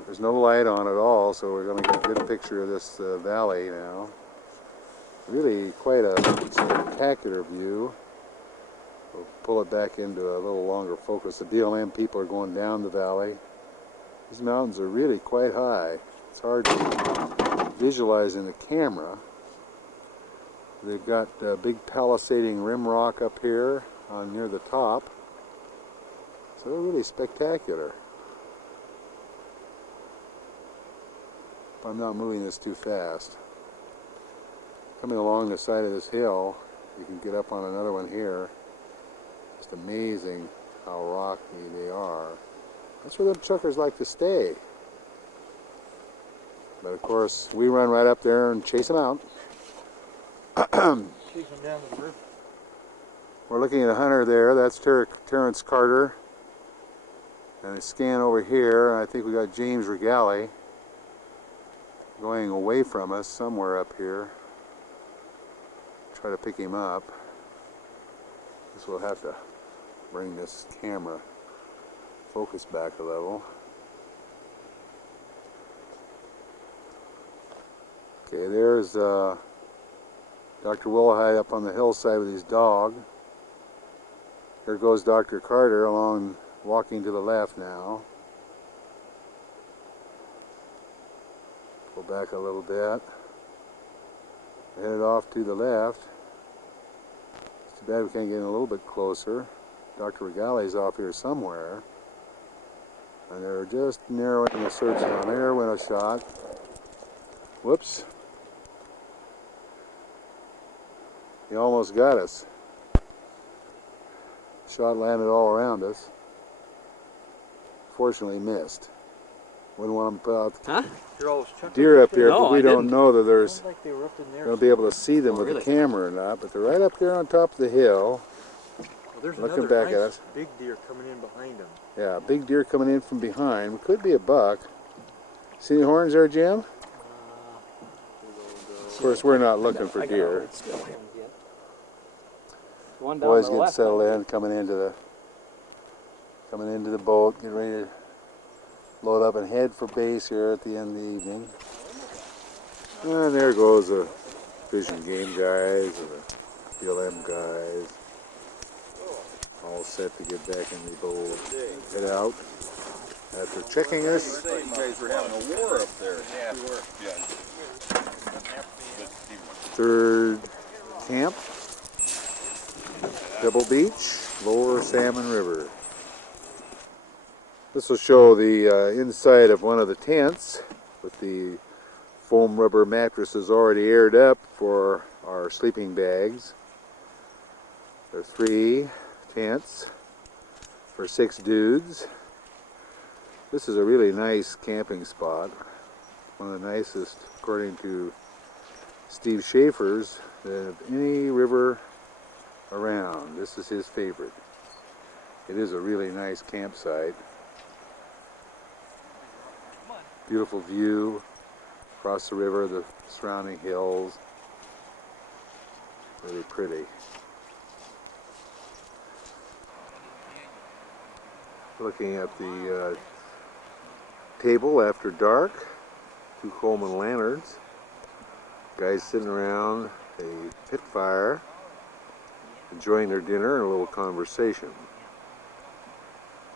There's no light on at all, so we're going to get a good picture of this valley now. Really quite a spectacular view. We'll pull it back into a little longer focus. The BLM people are going down the valley. These mountains are really quite high. It's hard to visualize in the camera. They've got big palisading rim rock up here near the top. So they're really spectacular. If I'm not moving this too fast. Coming along the side of this hill, you can get up on another one here. Just amazing how rocky they are. That's where them truckers like to stay. But of course, we run right up there and chase them out. Chase them down to the river. We're looking at a hunter there. That's Terrence Carter. And a scan over here. I think we got James Regali going away from us somewhere up here. Try to pick him up. Guess we'll have to bring this camera focus back a level. Okay, there's Dr. Willhite up on the hillside with his dog. Here goes Dr. Carter along, walking to the left now. Pull back a little bit. Headed off to the left. It's too bad we can't get in a little bit closer. Dr. Regali's off here somewhere. And they're just narrowing the search down. There went a shot. Whoops. He almost got us. Shot landed all around us. Fortunately missed. Wouldn't want to put out deer up here, No, but we I don't didn't. know that there's Like they were up in there. going to be able to see them Oh, with really? the camera or not. But they're right up there on top of the hill. Well, there's Looking another back at nice us. big deer coming in behind them. Yeah, big deer coming in from behind. It could be a buck. See any horns there, Jim? Of course, we're not looking for deer. One down Boys to the getting left. settled in, coming into the boat, getting ready to load up and head for base here at the end of the evening. And there goes the Fish and Game guys and the BLM guys, all set to get back in the boat, head out after checking us. You guys were having a war up there. Yeah, we were. Yeah. Third camp, Pebble Beach, Lower Salmon River. This will show the inside of one of the tents with the foam rubber mattresses already aired up for our sleeping bags. There are 3 tents for 6 dudes. This is a really nice camping spot. One of the nicest, according to Steve Schaefer's, of any river around. This is his favorite. It is a really nice campsite. Beautiful view across the river, the surrounding hills. Really pretty. Looking at the table after dark, 2 Coleman lanterns. Guys sitting around a pit fire, enjoying their dinner and a little conversation.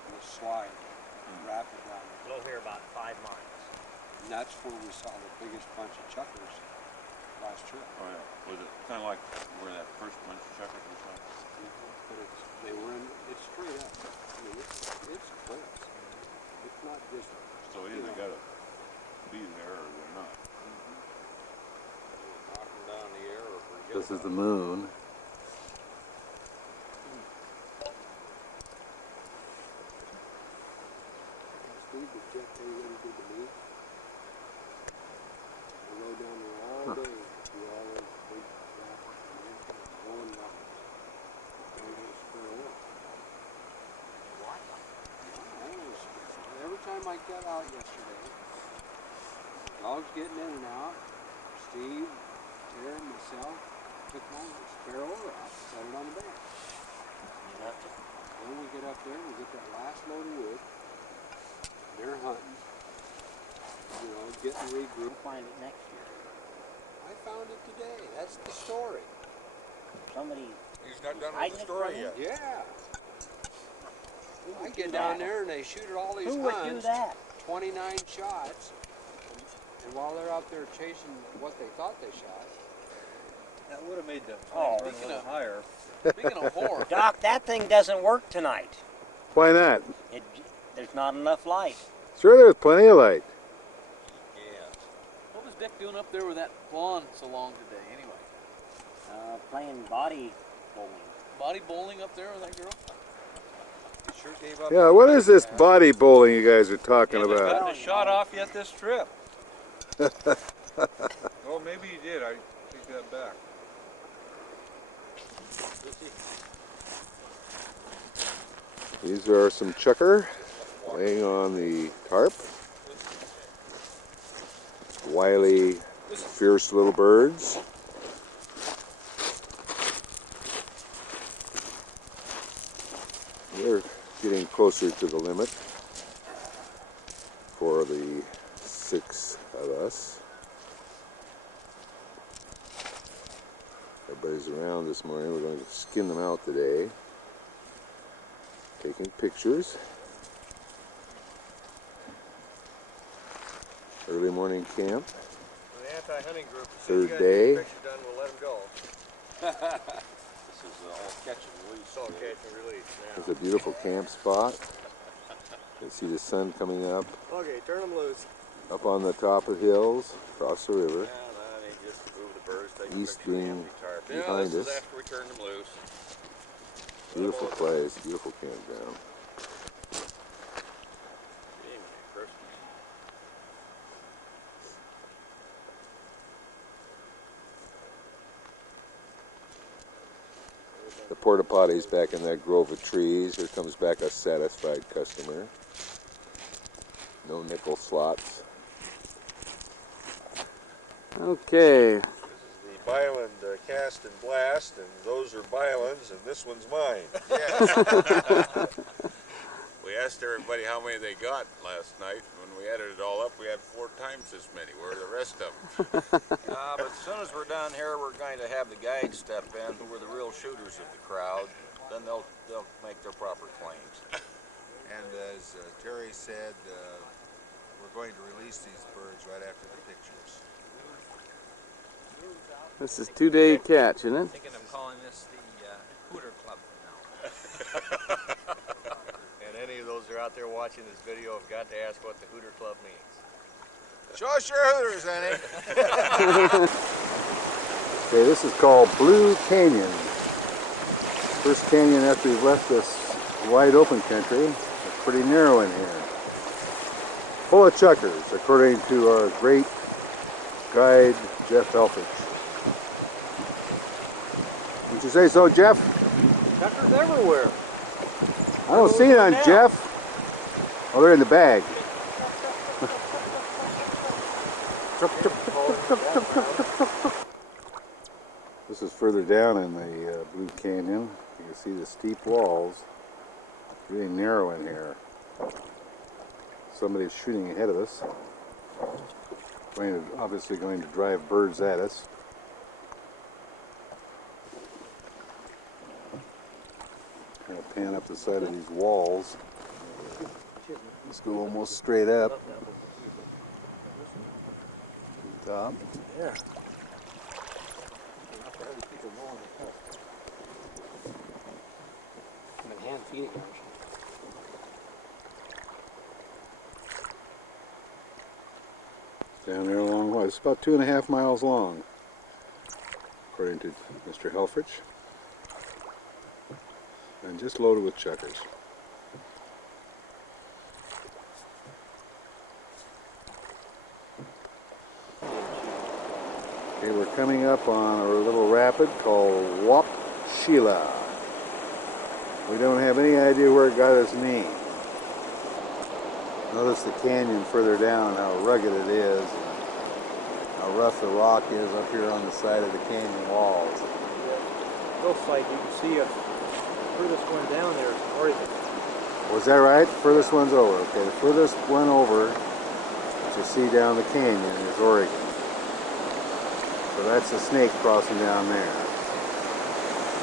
The slide, rapid line. Blow here about 5 miles. And that's where we saw the biggest bunch of chuckers last trip. Oh yeah. Was it kind of like where that first bunch of chuckers was from? But they were in, it's straight up. I mean, it's close. It's not just, So either gotta be there or they're not. Knock them down in the air or forget This is about the moon. Steve, the jet they really good to me. I rode down there all day through all those big rapids and going up. Going to spur oil. What? Every time I got out yesterday, dogs getting in and out, Steve, Terry, myself, took my spare oil out, set it on the bank. Then we get up there, we get that last load of wood. They're hunting, you know, getting regrouped. We'll find it next year. I found it today. That's the story. Somebody He's not done hiding with it the story from yet. Yeah. I get down there and they shoot at all these Who would do hunts, that? 29 shots, and while they're out there chasing what they thought they shot, That would have made the Oh. flame burn a little higher. Speaking of horn, Doc, that thing doesn't work tonight. Why not? There's not enough light. Sure, there's plenty of light. yes. What was Dick doing up there with that lawn so long today, anyway? Playing body bowling. Body bowling up there with that girl? He sure gave up. Yeah, what is this body bowling you guys are talking Haven't about? gotten a shot off yet this trip. Oh, maybe you did. I take that back. These are some chucker laying on the tarp. Wily, fierce little birds. They're getting closer to the limit for the 6 of us. Everybody's around this morning. We're going to skin them out today. Taking pictures. Early morning camp. The anti-hunting group. Third day. Picture done, we'll let them go. This is all catch and release. It's all catch and release now. It's a beautiful camp spot. You see the sun coming up, Okay, turn them loose. up on the top of the hills, across the river. Yeah, then he just move the birds, take East a picture of the being empty tarp. Yeah, behind this is us. after we turned them loose. Beautiful place, beautiful campground. The porta potties back in that grove of trees. Here comes back a satisfied customer. No nickel slots. Okay. This is the Byland Cast and Blast, and those are Byland's, and this one's mine. Yes. We asked everybody how many they got last night. When we added it all up, we had 4 times as many. Where are the rest of them? But as soon as we're done here, we're going to have the guides step in, who are the real shooters of the crowd. Then they'll make their proper claims. And as Terry said, we're going to release these birds right after the pictures. This is 2-day catch, isn't it? Thinking of calling this the Hooter Club from now. And any of those that are out there watching this video have got to ask what the Hooter Club means. Show us your hooters, Annie. Okay, this is called Blue Canyon. First canyon after we've left this wide open country. It's pretty narrow in here. Full of chuckers, according to our great guide, Jeff Helfrich. Would you say so, Jeff? Chuckers everywhere. I don't see none, Jeff. Oh, they're in the bag. This is further down in the Blue Canyon. You can see the steep walls. It's really narrow in here. Somebody's shooting ahead of us. Obviously going to drive birds at us. Kind of pan up the side of these walls. Let's go almost straight up. Top. Yeah. Hand feeding. Down there a long way. It's about 2.5 miles long, according to Mr. Helfrich. And just loaded with chuckers. Okay, we're coming up on a little rapid called Wapshila. We don't have any idea where it got its name. Notice the canyon further down, how rugged it is, how rough the rock is up here on the side of the canyon walls. Hillside, you can see furthest one down there is Oregon. Was that right? Furthest one's over. Okay, the furthest one over that you see down the canyon is Oregon. So that's the snake crossing down there.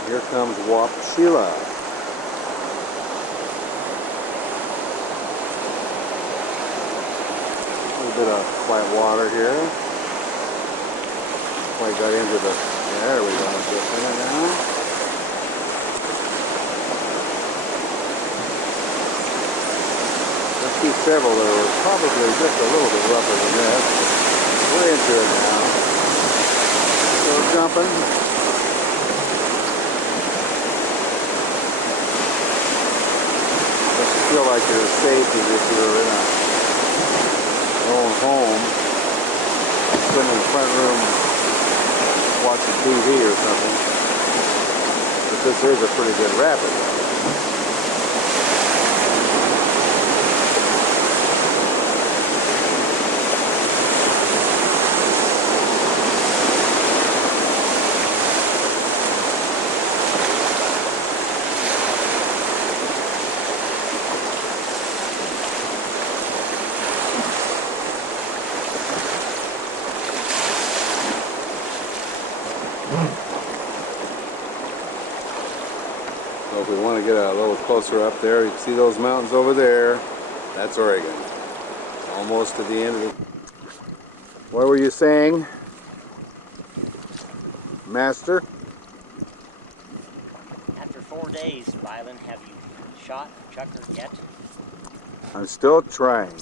Here comes Wapshila. A little bit of quiet water here. Quite got into the, there we go, just in it now. I see several that are probably just a little bit rougher than this. We're into it now. Still jumping. Doesn't feel like you're as safe as if you were in your own home, sitting in the front room watching TV or something. But this is a pretty good rapid. So if we want to get a little closer up there, you can see those mountains over there. That's Oregon. Almost to the end of the... What were you saying, Master? After 4 days, Byland, have you shot a chucker yet? I'm still trying.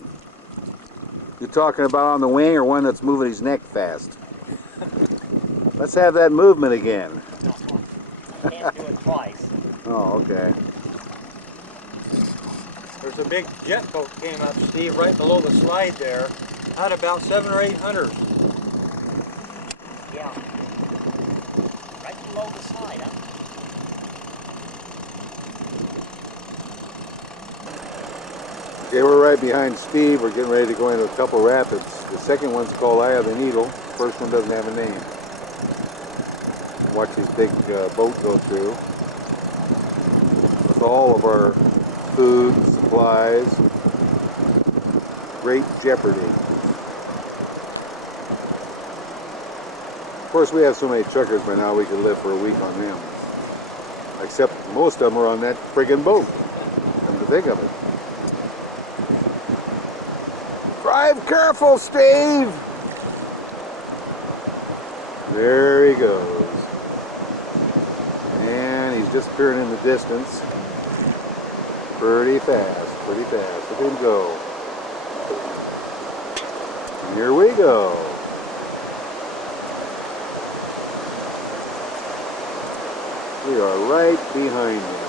You talking about on the wing or one that's moving his neck fast? Let's have that movement again. I can't do it twice. Oh, okay. There's a big jet boat came up, Steve, right below the slide there. Had about 700 or 800. Yeah. Right below the slide, huh? Okay, we're right behind Steve. We're getting ready to go into a couple rapids. The second one's called Eye of the Needle. The first one doesn't have a name. Watch this big boat go through with all of our food, supplies. Great jeopardy. Of course, we have so many chuckers by now we could live for a week on them. Except most of them are on that friggin' boat. Come to think of it. Drive careful, Steve! There he goes. And he's disappearing in the distance. Pretty fast, pretty fast. Look at him go. And here we go. We are right behind him.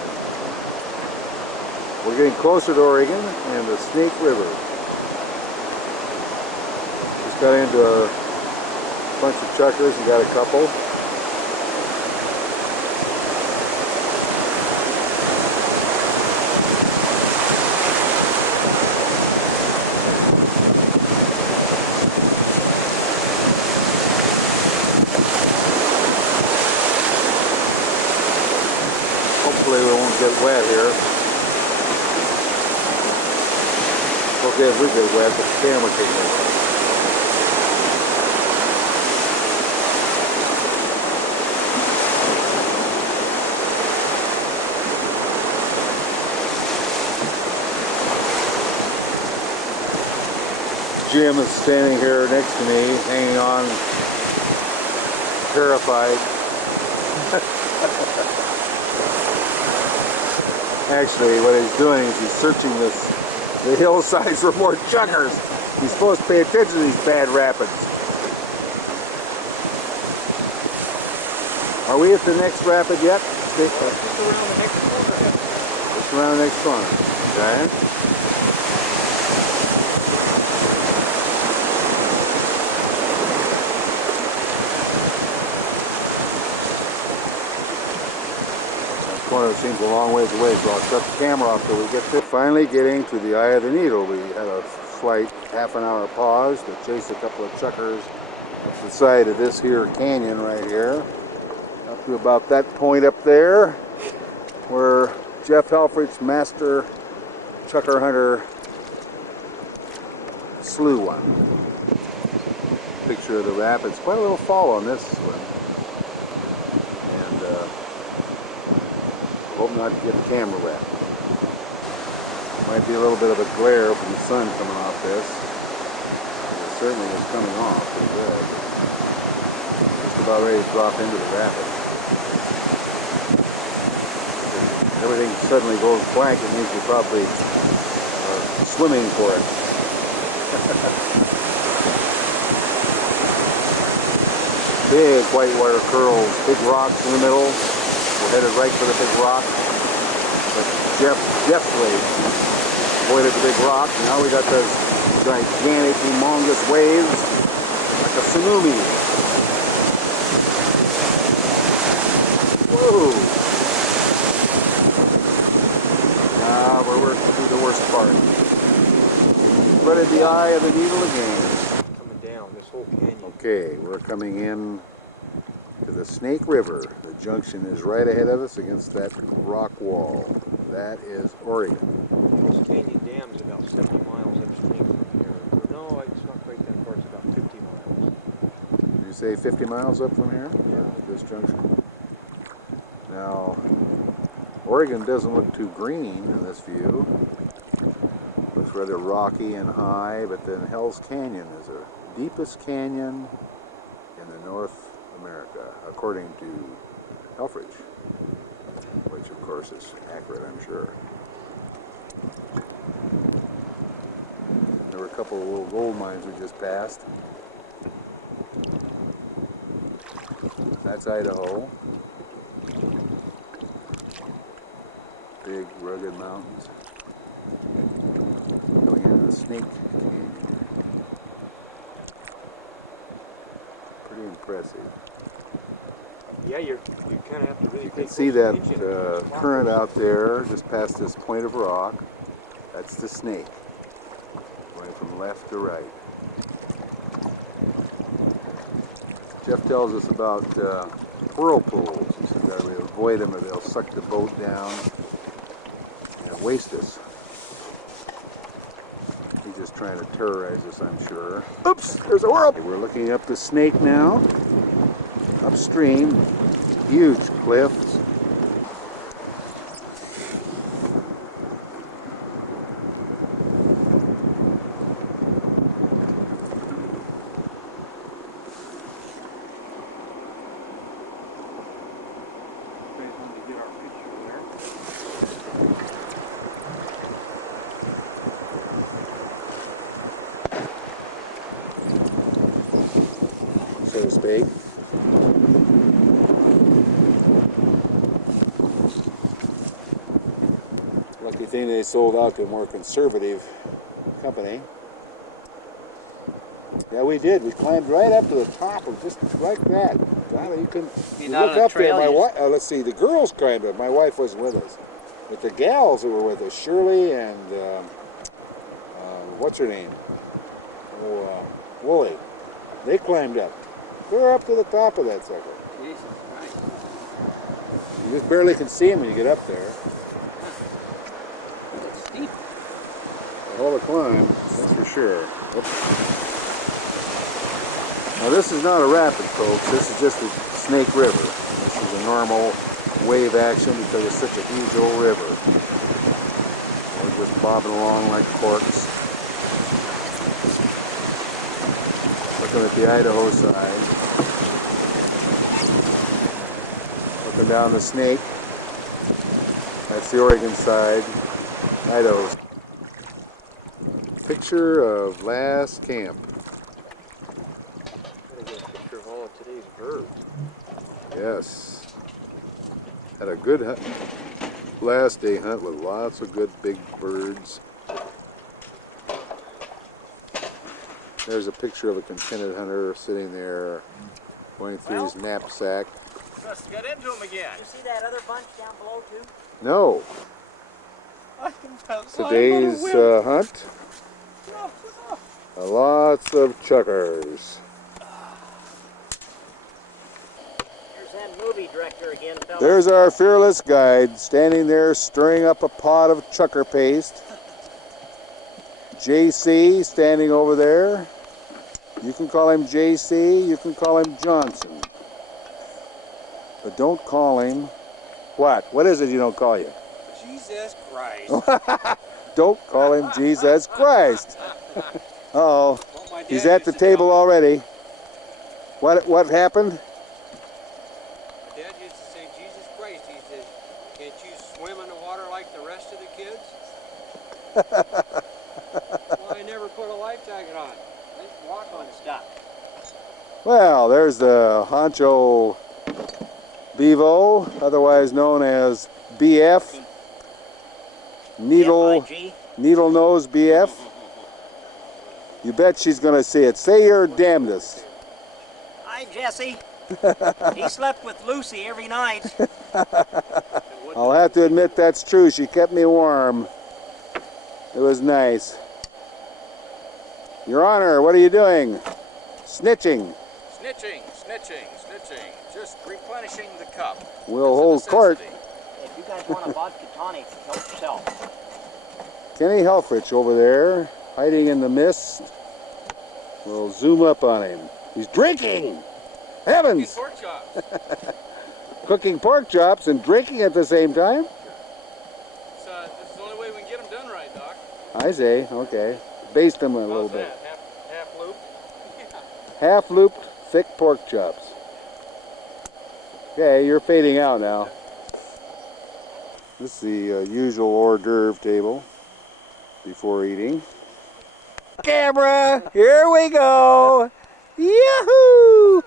We're getting closer to Oregon and the Snake River. Just got into a bunch of chuckers and got a couple. Hopefully we won't get wet here. Okay, if we get wet, but the camera can go. Jim is standing here next to me, hanging on, terrified. Actually, what he's doing is he's searching the hillsides for more chuckers. He's supposed to pay attention to these bad rapids. Are we at the next rapid yet? Just around the next corner. Just around the next corner. Okay. Corner seems a long ways away, so I'll shut the camera off till we get there. Finally getting to the Eye of the Needle. We had a slight half-an-hour pause to chase a couple of chuckers up the side of this here canyon right here. Up to about that point up there where Jeff Helfrich, master chucker hunter, slew one. Picture of the rapids. Quite a little fall on this one. Hope not to get the camera wet. Might be a little bit of a glare from the sun coming off this. It certainly is coming off pretty good. Just about ready to drop into the rapids. If everything suddenly goes blank, it means you're probably swimming for it. Big whitewater curls, big rocks in the middle. We're headed right for the big rock, but Jeff deftly avoided the big rock. Now we got those gigantic, humongous waves, like a tsunami. Whoa! Now we're working through the worst part. Threaded the Eye of the Needle again. Coming down this whole canyon. Okay, we're coming in to the Snake River. The junction is right ahead of us against that rock wall. That is Oregon. This canyon dam is about 70 miles upstream from here. No, it's not quite that far. It's about 50 miles. Did you say 50 miles up from here? Yeah. At this junction. Now, Oregon doesn't look too green in this view. Looks rather rocky and high, but then Hell's Canyon is the deepest canyon in the North America, according to Helfrich, which of course is accurate, I'm sure. There were a couple of little gold mines we just passed. That's Idaho. Big rugged mountains. Going into the Snake Canyon. Pretty impressive. Yeah, you kind of have to really. You can see that current out there just past this point of rock. That's the Snake, going from left to right. Jeff tells us about whirlpools. He says that we avoid them or they'll suck the boat down and waste us. He's just trying to terrorize us, I'm sure. Oops, there's a whirlpool. We're looking up the Snake now, upstream, huge cliffs. So to speak. Lucky thing they sold out to a more conservative company. Yeah, we did. We climbed right up to the top of just like that. You can look up there. My wife. Let's see. The girls climbed up. My wife wasn't with us, but the gals who were with us, Shirley and what's her name? Oh, Wooly. They climbed up. They're up to the top of that sucker. Jesus Christ. You just barely can see them when you get up there. It's steep. All the climb, that's for sure. Oops. Now this is not a rapid, folks. This is just the Snake River. This is a normal wave action because it's such a huge old river. We're just bobbing along like corks. Looking at the Idaho side. Looking down the Snake. That's the Oregon side. Idaho. Picture of last camp. Gotta get a picture of all of today's birds. Yes. Had a good hunt. Last day hunt with lots of good big birds. There's a picture of a contented hunter sitting there going through his knapsack. Just got into him again. You see that other bunch down below too? No. I can tell. Today's hunt. Lots of chuckers. Here's that movie director again, fella. There's our fearless guide standing there stirring up a pot of chucker paste. JC standing over there. You can call him JC, you can call him Johnson. But don't call him what? What is it you don't call you? Jesus Christ. Don't call him Jesus Christ. Uh-oh. He's at the table already. What happened? My dad used to say, Jesus Christ. He says, can't you swim in the water like the rest of the kids? Well, I never put a life jacket on. I just walk on stuff. Well, there's the Honcho Bevo, otherwise known as BF. Needle nose BF. You bet she's gonna say it. Say your damnedest. Hi, Jesse. He slept with Lucy every night. I'll have to admit that's true. She kept me warm. It was nice. Your Honor, what are you doing? Snitching. Snitching, snitching, snitching. Just replenishing the cup. We'll hold court. If you guys want a vodka tonic, help yourself. Kenny Helfrich over there, hiding in the mist. We'll zoom up on him. He's drinking! Heavens! Pork chops. Cooking pork chops and drinking at the same time? This is the only way we can get them done right, Doc. I say, okay. Baste them a little How's bit. that? Half loop? Half-looped, thick pork chops. Okay, you're fading out now. This is the usual hors d'oeuvre table before eating. camera. Here we go. Yahoo!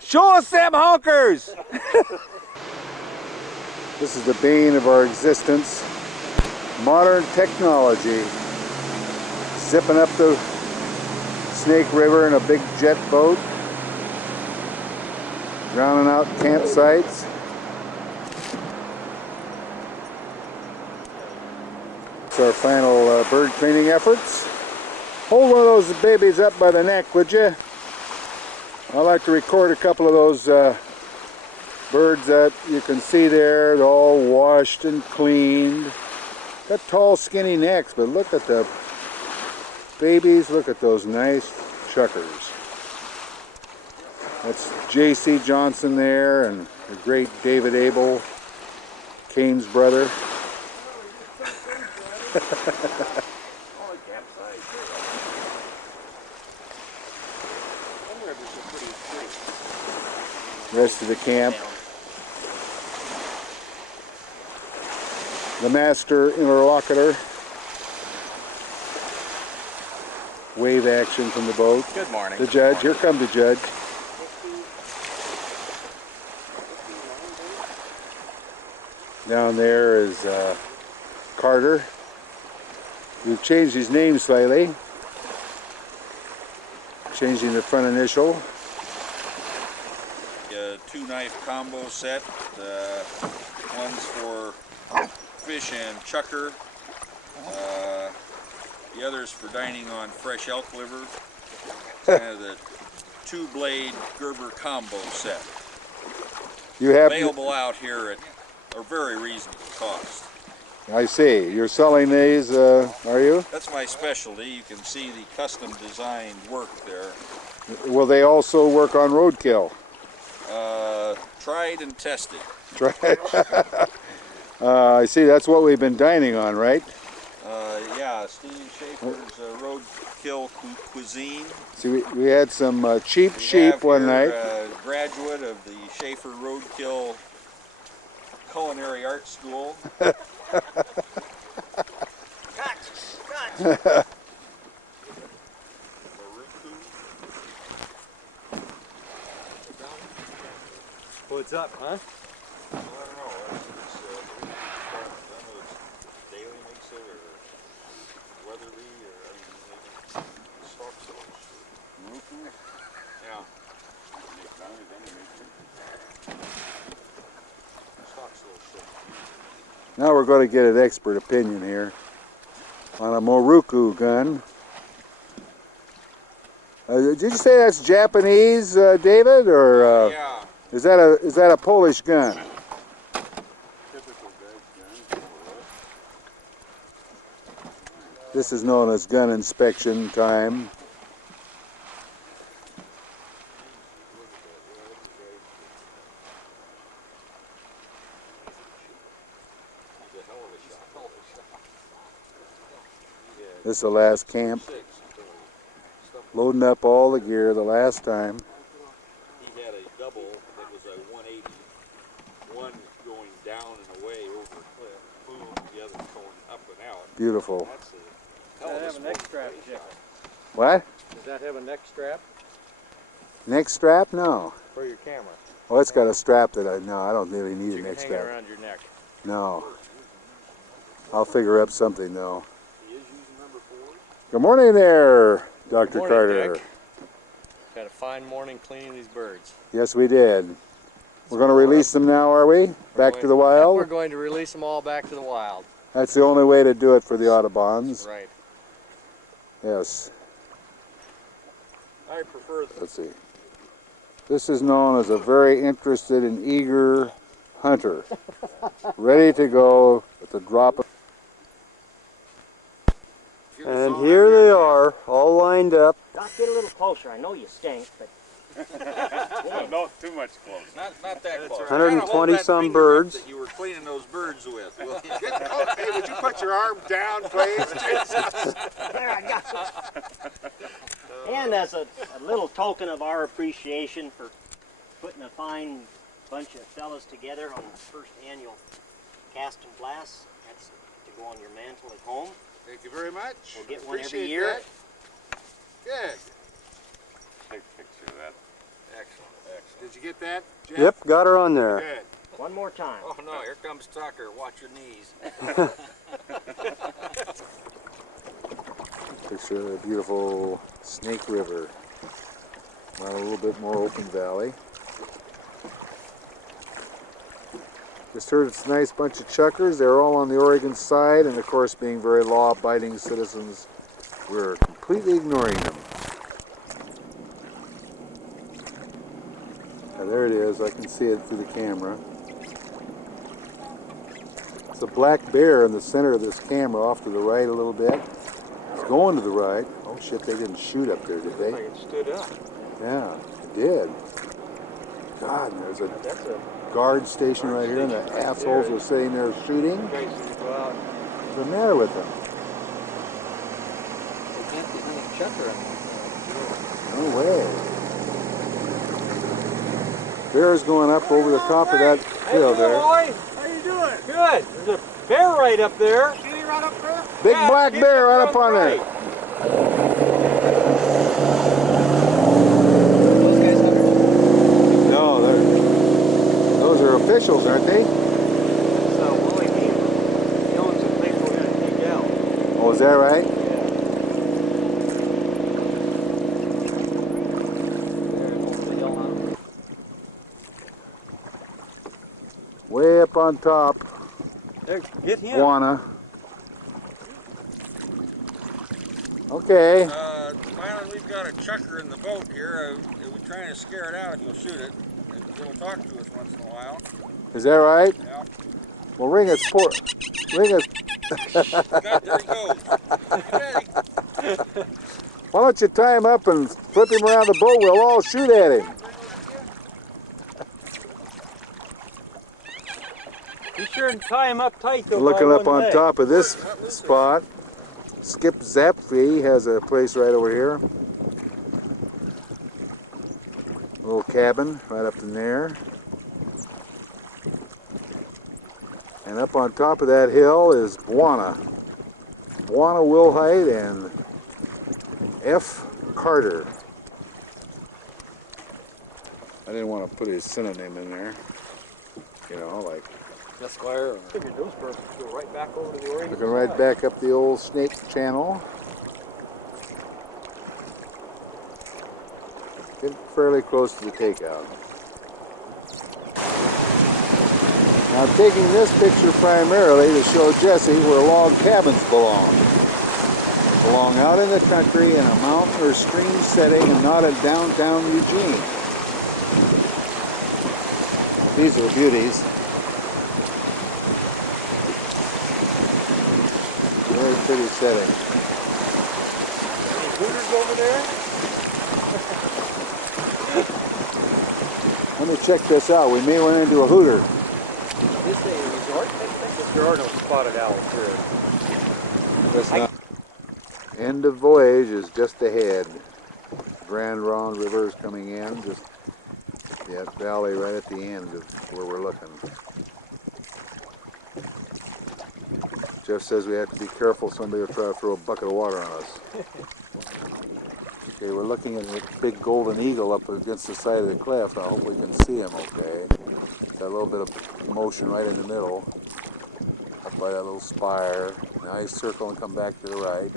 Show us them honkers. This is the bane of our existence. Modern technology. Zipping up the Snake River in a big jet boat. Drowning out campsites. It's our final bird cleaning efforts. Hold one of those babies up by the neck, would you? I'd like to record a couple of those birds that you can see there. They're all washed and cleaned. Got tall, skinny necks, but look at the babies. Look at those nice chuckers. That's J.C. Johnson there, and the great David Abel, Kane's brother. Rest of the camp. The master interlocutor. Wave action from the boat. Good morning. The judge. Here come the judge. Down there is Carter. We've changed his name slightly. Changing the front initial. Two-knife combo set. One's for fish and chucker. The other's for dining on fresh elk liver. Kind of the two-blade Gerber combo set. You have available out here at a very reasonable cost. I see. You're selling these, are you? That's my specialty. You can see the custom designed work there. Will they also work on roadkill? Tried and tested. Tried. I see. That's what we've been dining on, right? Yeah, Steve Schaefer's roadkill cuisine. See, we had some cheap sheep one night. Graduate of the Schaefer Roadkill Culinary Arts School. What's up, huh? I don't know. It's Daily makes it, or Weatherly, or stock sellers. Yeah. Stock sellers. Now we're going to get an expert opinion here on a Moruku gun. Did you say that's Japanese, David, or yeah. Is that a Polish gun? Typical gun. This is known as gun inspection time. This is the last camp. Loading up all the gear the last time. He had a double that was a 180. One going down and away over a cliff. Boom. The other going up and out. Beautiful. Does that have a neck strap, Jeff? What? Does that have a neck strap Neck strap? No. for your camera? Oh, it's got a strap that I don't really need You a can neck hang strap. it around your neck. No. I'll figure up something though. Good morning there, Dr. Good morning, Carter. Dick. Had a fine morning cleaning these birds. Yes, we did. We're going to release them now, are we? Back to the wild? We're going to release them all back to the wild. That's the only way to do it for the Audubons. Right. Yes. I prefer the Let's see. This is known as a very interested and eager hunter. Ready to go at the drop of... And here they are, all lined up. Doc, get a little closer. I know you stink, but... No, too much close. Not that close. 120 some birds. That you were cleaning those birds with. Hey, would you put your arm down, please? There, I got it. And as a little token of our appreciation for putting a fine bunch of fellas together on the first annual Cast and Blast, that's to go on your mantle at home. Thank you very much. We'll get one every Appreciate year. that. Good. Take a picture of that. Excellent, excellent. Did you get that, Jeff? Yep, got her on there. Good. One more time. Oh no, here comes Tucker. Watch your knees. Picture of the beautiful Snake River. Now a little bit more open valley. Just heard it's a nice bunch of chuckers. They're all on the Oregon side, and of course, being very law-abiding citizens, we're completely ignoring them. Now, there it is. I can see it through the camera. It's a black bear in the center of this camera, off to the right a little bit. It's going to the right. Oh shit! They didn't shoot up there, did they? Like it stood up. Yeah, it did. God, there's a That's a guard station right here, and the assholes are sitting there shooting. guys that go out. What's the matter with them? They can't get any chucker on No way. Bear's going up over the top of that hill there. Boy? How you doing? Good. There's a bear right up there. See me right up there? Big Yeah, black see bear right it up on there. Those guys have No, those are officials, aren't they? That's Willie Beaver. He owns a place we're going to take out. Oh, is that right? Way up on top, There, get him. Guana. Okay. Mylan, we've got a chucker in the boat here. We're trying to scare it out if you'll shoot it. It'll talk to us once in a while. Is that right? Yeah. Well, ring its ring its. God, there he goes. Get ready. Why don't you tie him up and flip him around the boat? We'll all shoot at him. Be sure and tie him up tight though. Looking by up one on leg. top of this spot, Skip Zapfie has a place right over here. A little cabin right up in there. And up on top of that hill is Buana. Buana Wilhite and F. Carter. I didn't want to put his synonym in there. You know, like Esquire. I figured those birds would go right back over to the Oregon looking right side. back up the old Snake Channel. Getting fairly close to the takeout. Now I'm taking this picture primarily to show Jesse where log cabins belong. They belong out in the country in a mountain or stream setting and not in downtown Eugene. These are the beauties. Very pretty setting. Any hooters over there? Let me check this out. We may run into a hooter. Is this a resort? There are no spotted owls here. That's not. End of voyage is just ahead. Grand Ronde River is coming in. Just that valley right at the end of where we're looking. Jeff says we have to be careful. Somebody will try to throw a bucket of water on us. Okay, we're looking at a big golden eagle up against the side of the cliff. I hope we can see him okay. Got a little bit of motion right in the middle, up by that little spire. Now he's circle and come back to the right.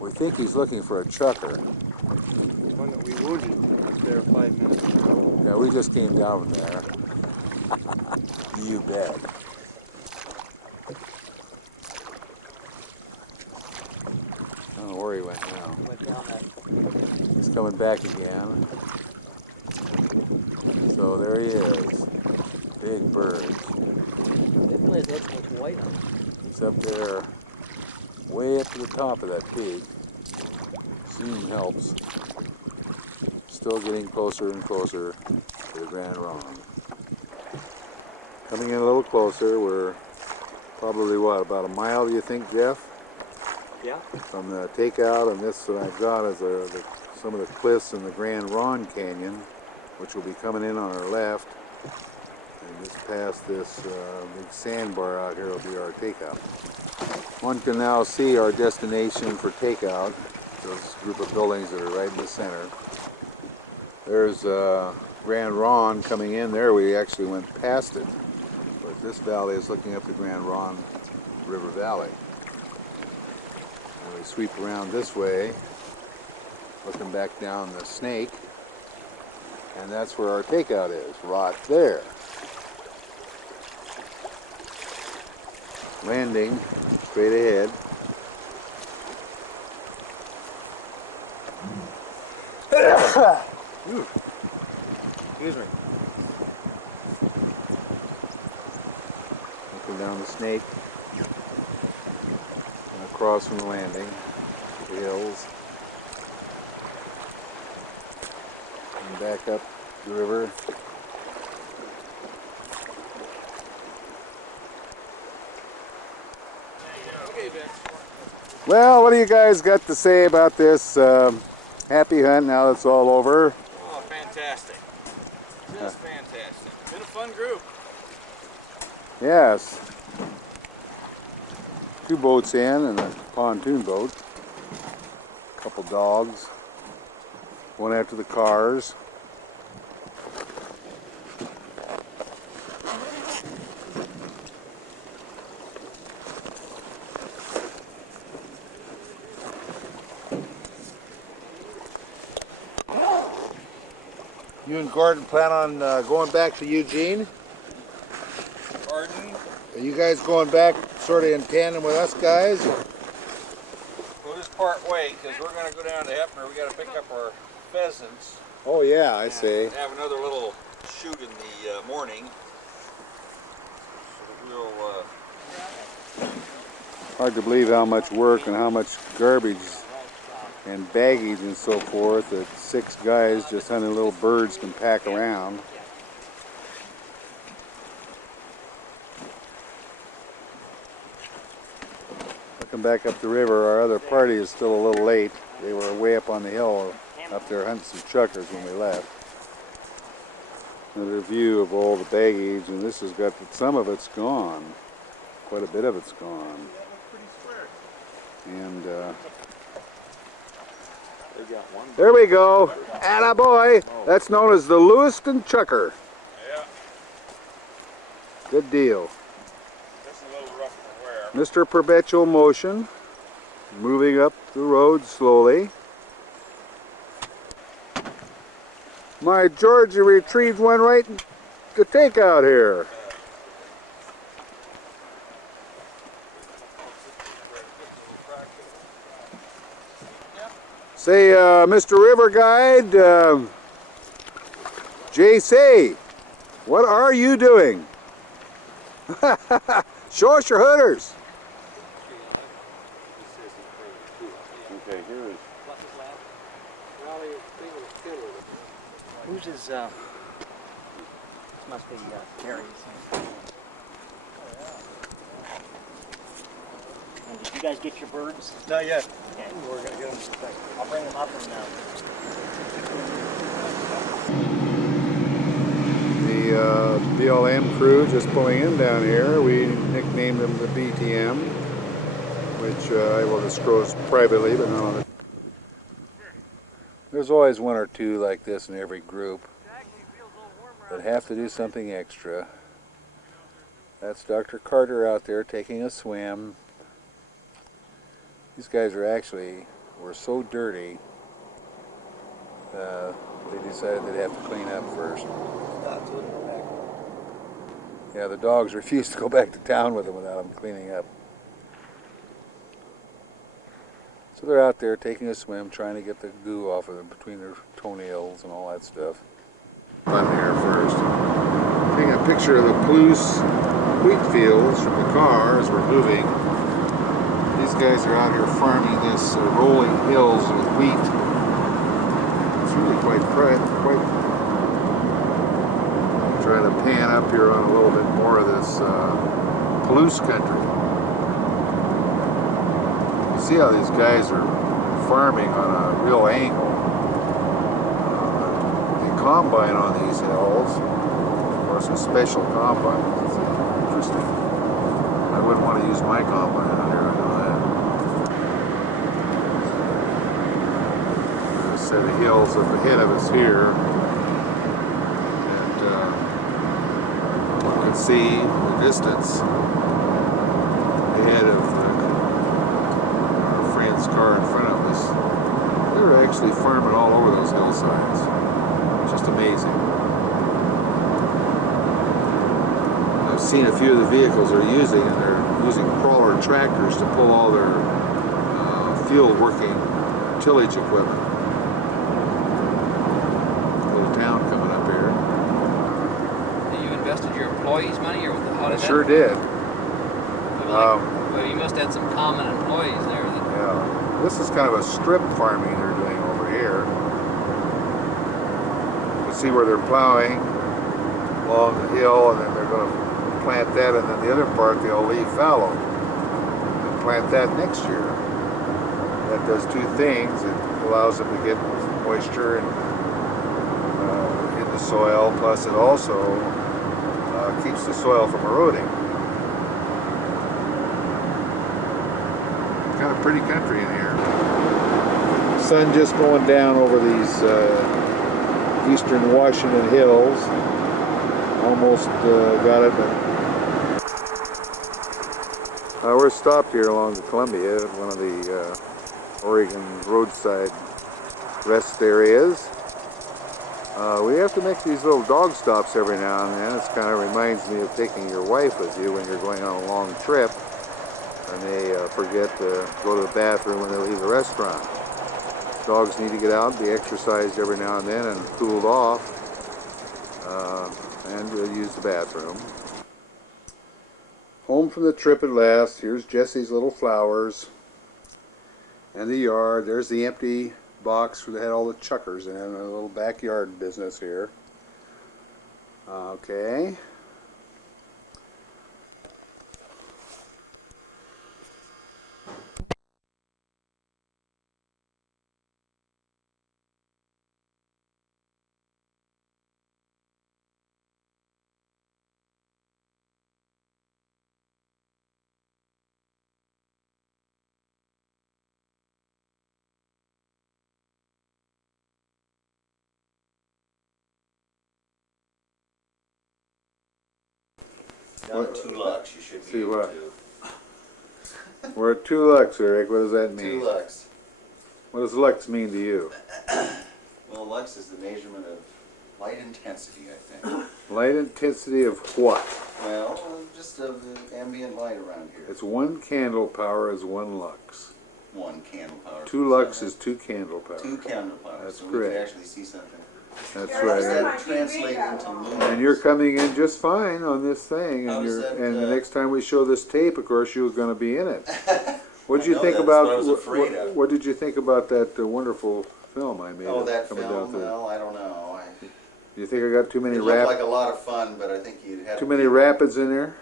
We think he's looking for a chucker. One that we wounded up there 5 minutes ago. Yeah, we just came down from there. You bet. I don't know where he went now. Went down that. He's coming back again. So there he is. Big bird. Definitely his head's with white on it. He's up there, way up to the top of that peak. Zoom helps. Still getting closer and closer to the Grand Ronde. Coming in a little closer. We're probably what, about a mile, do you think, Jeff? Yeah. From the takeout, and this that I've got is some of the cliffs in the Grand Ronde Canyon, which will be coming in on our left. And just past this big sandbar out here will be our takeout. One can now see our destination for takeout. It's those group of buildings that are right in the center. There's Grand Ronde coming in there. We actually went past it. But this valley is looking up the Grand Ronde River Valley. And we sweep around this way, looking back down the Snake. And that's where our takeout is, right there. Landing straight ahead. Excuse me. Looking down the Snake and across from the landing, the hills, and back up the river. Well, what do you guys got to say about this happy hunt now that's all over? Oh, fantastic. Just fantastic. Been a fun group. Yes. 2 boats in and a pontoon boat. A couple dogs. One after the cars. You and Gordon plan on going back to Eugene? Pardon? Are you guys going back sort of in tandem with us guys? We'll just part way because we're going to go down to Hefner. We got to pick up our pheasants. Oh yeah, I see. Have another little shoot in the morning. So we'll. Hard to believe how much work and how much garbage and baggage and so forth that 6 guys just hunting little birds can pack around. Looking back up the river, our other party is still a little late. They were way up on the hill up there hunting some chuckers when we left. Another view of all the baggage, and this has got, some of it's gone. Quite a bit of it's gone. And there we go. Attaboy. That's known as the Lewiston Chucker. Yeah. Good deal. This is a little rough for wear. Mr. Perpetual Motion, moving up the road slowly. My Georgia retrieved one right to take out here. Say, Mr. River Guide, JC, what are you doing? Show us your hooters. Okay, here is. Whose is, this must be Terry's. And did you guys get your birds? Not yet. Okay. We're gonna get them. I'll bring them up and The BLM crew just pulling in down here. We nicknamed them the BTM, which I will disclose privately, but not on the. There's always 1 or 2 like this in every group that have to do something extra. That's Dr. Carter out there taking a swim. These guys were so dirty, they decided they'd have to clean up first. Yeah, the dogs refused to go back to town with them without them cleaning up. So they're out there taking a swim, trying to get the goo off of them between their toenails and all that stuff. I'm here first. Taking a picture of the Palouse wheat fields from the car as we're moving. These guys are out here farming this rolling hills with wheat. It's really quite try to pan up here on a little bit more of this Palouse country. You see how these guys are farming on a real angle. The combine on these hills, of course, a special combine. It's interesting. I wouldn't want to use my combine out here, I know that. set of hills up ahead of us here. And you can see in the distance ahead of our friend's car in front of us. They're actually farming all over those hillsides. Just amazing. I've seen a few of the vehicles they're using, and they're using crawler tractors to pull all their field working tillage equipment. Little town coming up here. You invested your employees' money, or how did I sure did. Well, you must have had some common employees there. Yeah. This is kind of a strip farming they're doing over here. You see where they're plowing along the hill, and then they're going to plant that, and then the other part they'll leave fallow and plant that next year. That does two things. It allows them to get moisture in the soil, plus it also keeps the soil from eroding. Kind of pretty country in here. Sun just going down over these eastern Washington hills. Almost got it, but we're stopped here along the Columbia, one of the Oregon roadside rest areas. We have to make these little dog stops every now and then. It kind of reminds me of taking your wife with you when you're going on a long trip and they forget to go to the bathroom when they leave the restaurant. Dogs need to get out, be exercised every now and then and cooled off, and use the bathroom. Home from the trip at last. Here's Jesse's little flowers and the yard. There's the empty box that had all the chuckers in it, a little backyard business here. Okay. Down 2 lux, you should be See able what? to. We're at 2 lux, Eric. What does that mean? 2 lux. What does lux mean to you? Well, lux is the measurement of light intensity, I think. Light intensity of what? Well, just of the ambient light around here. It's 1 candle power is 1 lux. 1 candle power. 2 lux is 2 candle power. 2 candle power. That's so we correct. can actually see something. That's How does right. that translate into lumens? And you're coming in just fine on this thing, How and does that, the next time we show this tape, of course, you're going to be in it. What did you know, think that's about? what I was afraid of. What did you think about that wonderful film I made? Oh, that coming film? down through? Well, I don't know. Do you think I got too many It looked like a lot of fun, but I think you'd have too many rapids in there?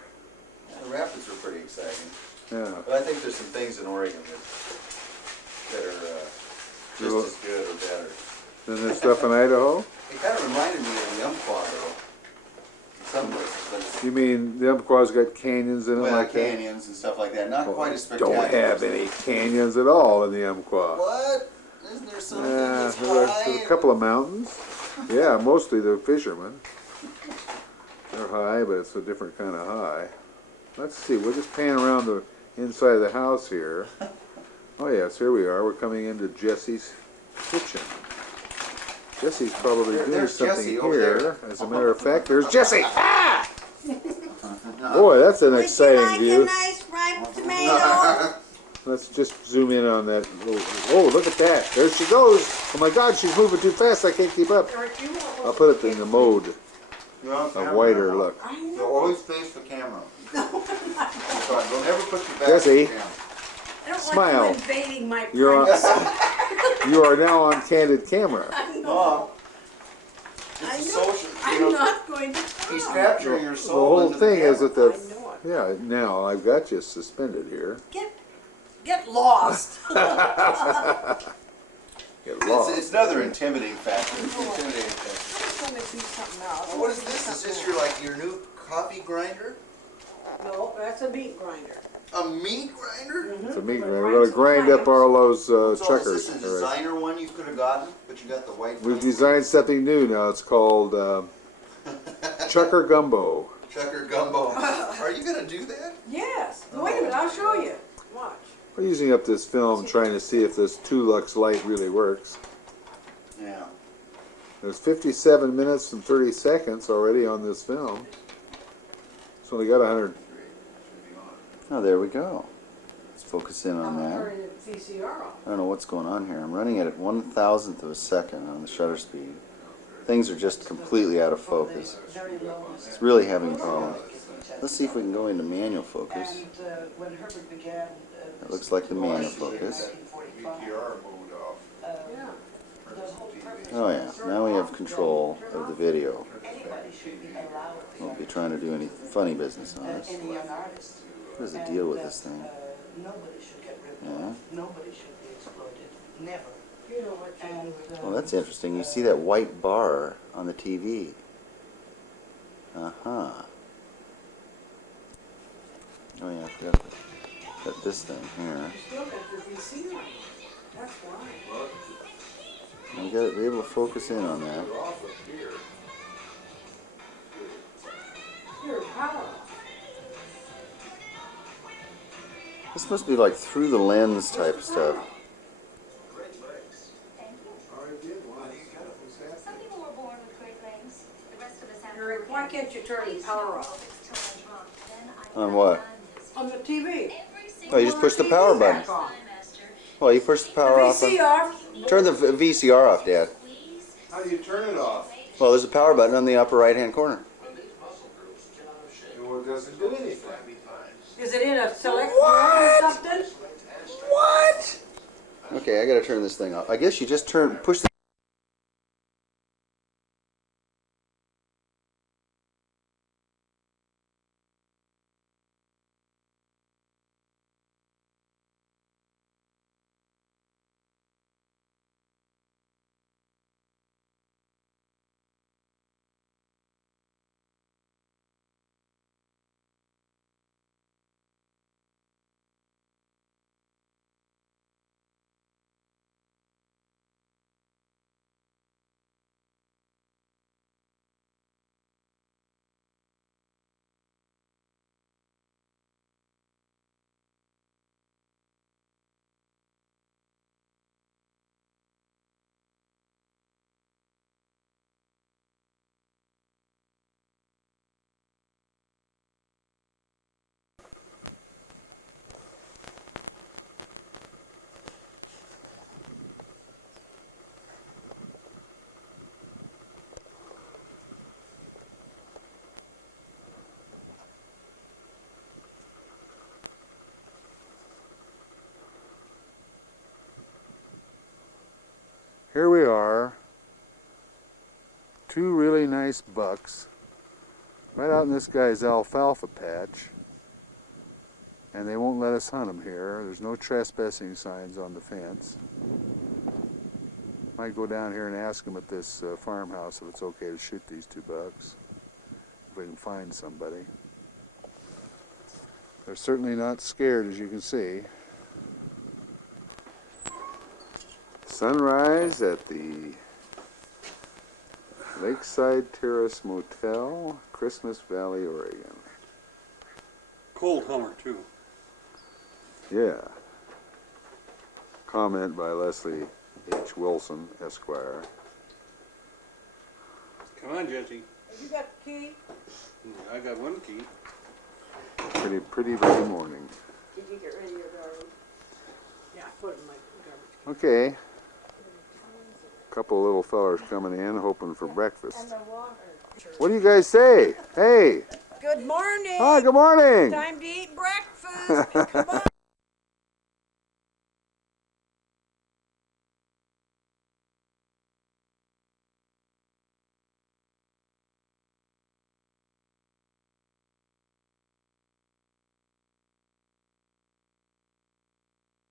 The rapids are pretty exciting. Yeah. But I think there's some things in Oregon that are just as good or better. Than the stuff in Idaho? It kind of reminded me of the Umpqua, though. In some places. But You mean the Umpqua's got canyons in it well, like canyons and stuff like that. Not quite as that? spectacular. Don't have any canyons at all in the Umpqua. What? Isn't there something Yeah, that's there's high? a couple of mountains. Yeah, mostly the fishermen. They're high, but it's a different kind of high. Let's see, we'll just pan around the inside of the house here. Oh yes, here we are. We're coming into Jesse's kitchen. Jesse's probably doing there's something Jesse over here. there. As a matter of fact, there's Jesse! Ah! Boy, that's an exciting view. A nice ripe tomato? Let's just zoom in on that. Oh, look at that. There she goes. Oh my God, she's moving too fast. I can't keep up. I'll put it in the mode of wider look. You always face the camera. Don't ever put your back Jesse, to the camera. I don't smile. like you invading my You're on, privacy. you are now on candid camera. I know. Mom, I it's a know. social. I'm not going to He's talk. capturing your The soul. whole into thing the is that the... I know it. Yeah, now I've got you suspended here. Get lost. Get lost. It's another intimidating factor. It's an intimidating factor. I'm going to do something else. What is this? Is this your new coffee grinder? No, that's a meat grinder. A meat grinder? It's a meat grinder. We're going to grind up all those So is checkers. this a All right. designer one you could have gotten, but you got the white We've one? designed something new now. It's called Chucker Gumbo. Chucker Gumbo. Are you going to do that? Yes. Wait a minute, I'll show you. Watch. We're using up this film trying to see if this 2-lux light really works. Yeah. There's 57 minutes and 30 seconds already on this film. It's only got 100. Oh, there we go. Let's focus in on that. Turn the VCR off. I don't know what's going on here. I'm running it at 1,000th of a second on the shutter speed. Things are just completely out of focus. Very low. It's really having problems. Let's see if we can go into manual focus. And when Herbert began, It looks like the manual focus. yeah. Oh yeah, now we have control of the video. Anybody should be allowed. Won't be trying to do any funny business on us. Any young artist. What is the deal with this thing? Nobody should get ripped Yeah. off. Nobody should be exploited. Never. You know what? And Well, that's interesting. You see that white bar on the TV. Uh-huh. Oh yeah, I forgot to cut this thing here. still got the VCR. That's why. We got to be able to focus in on that. Here, power off. This must be like through the lens type stuff. Some people were born with great legs. The rest of us have Eric, why can't you turn the power off? On what? On the TV. Oh, you just push the power button. Well, you push the power off. VCR. Turn the VCR off, Dad. How do you turn it off? Well, there's a power button on the upper right-hand corner. Well, it doesn't do anything. Is it in a select or something? What? Okay, I gotta turn this thing off. I guess you just push the Here we are, 2 really nice bucks right out in this guy's alfalfa patch, and they won't let us hunt them here. There's no trespassing signs on the fence. Might go down here and ask them at this farmhouse if it's okay to shoot these 2 bucks, if we can find somebody. They're certainly not scared, as you can see. Sunrise at the Lakeside Terrace Motel, Christmas Valley, Oregon. Cold hummer too. Yeah. Comment by Leslie H. Wilson, Esquire. Come on, Jesse. Have you got the key? I got one key. Pretty early morning. Did you get rid of your garbage? Yeah, I put it in my garbage. Okay. Couple of little fellers coming in, hoping for breakfast. And the water. What do you guys say? Hey! Good morning. Hi, good morning! Time to eat breakfast. Come on.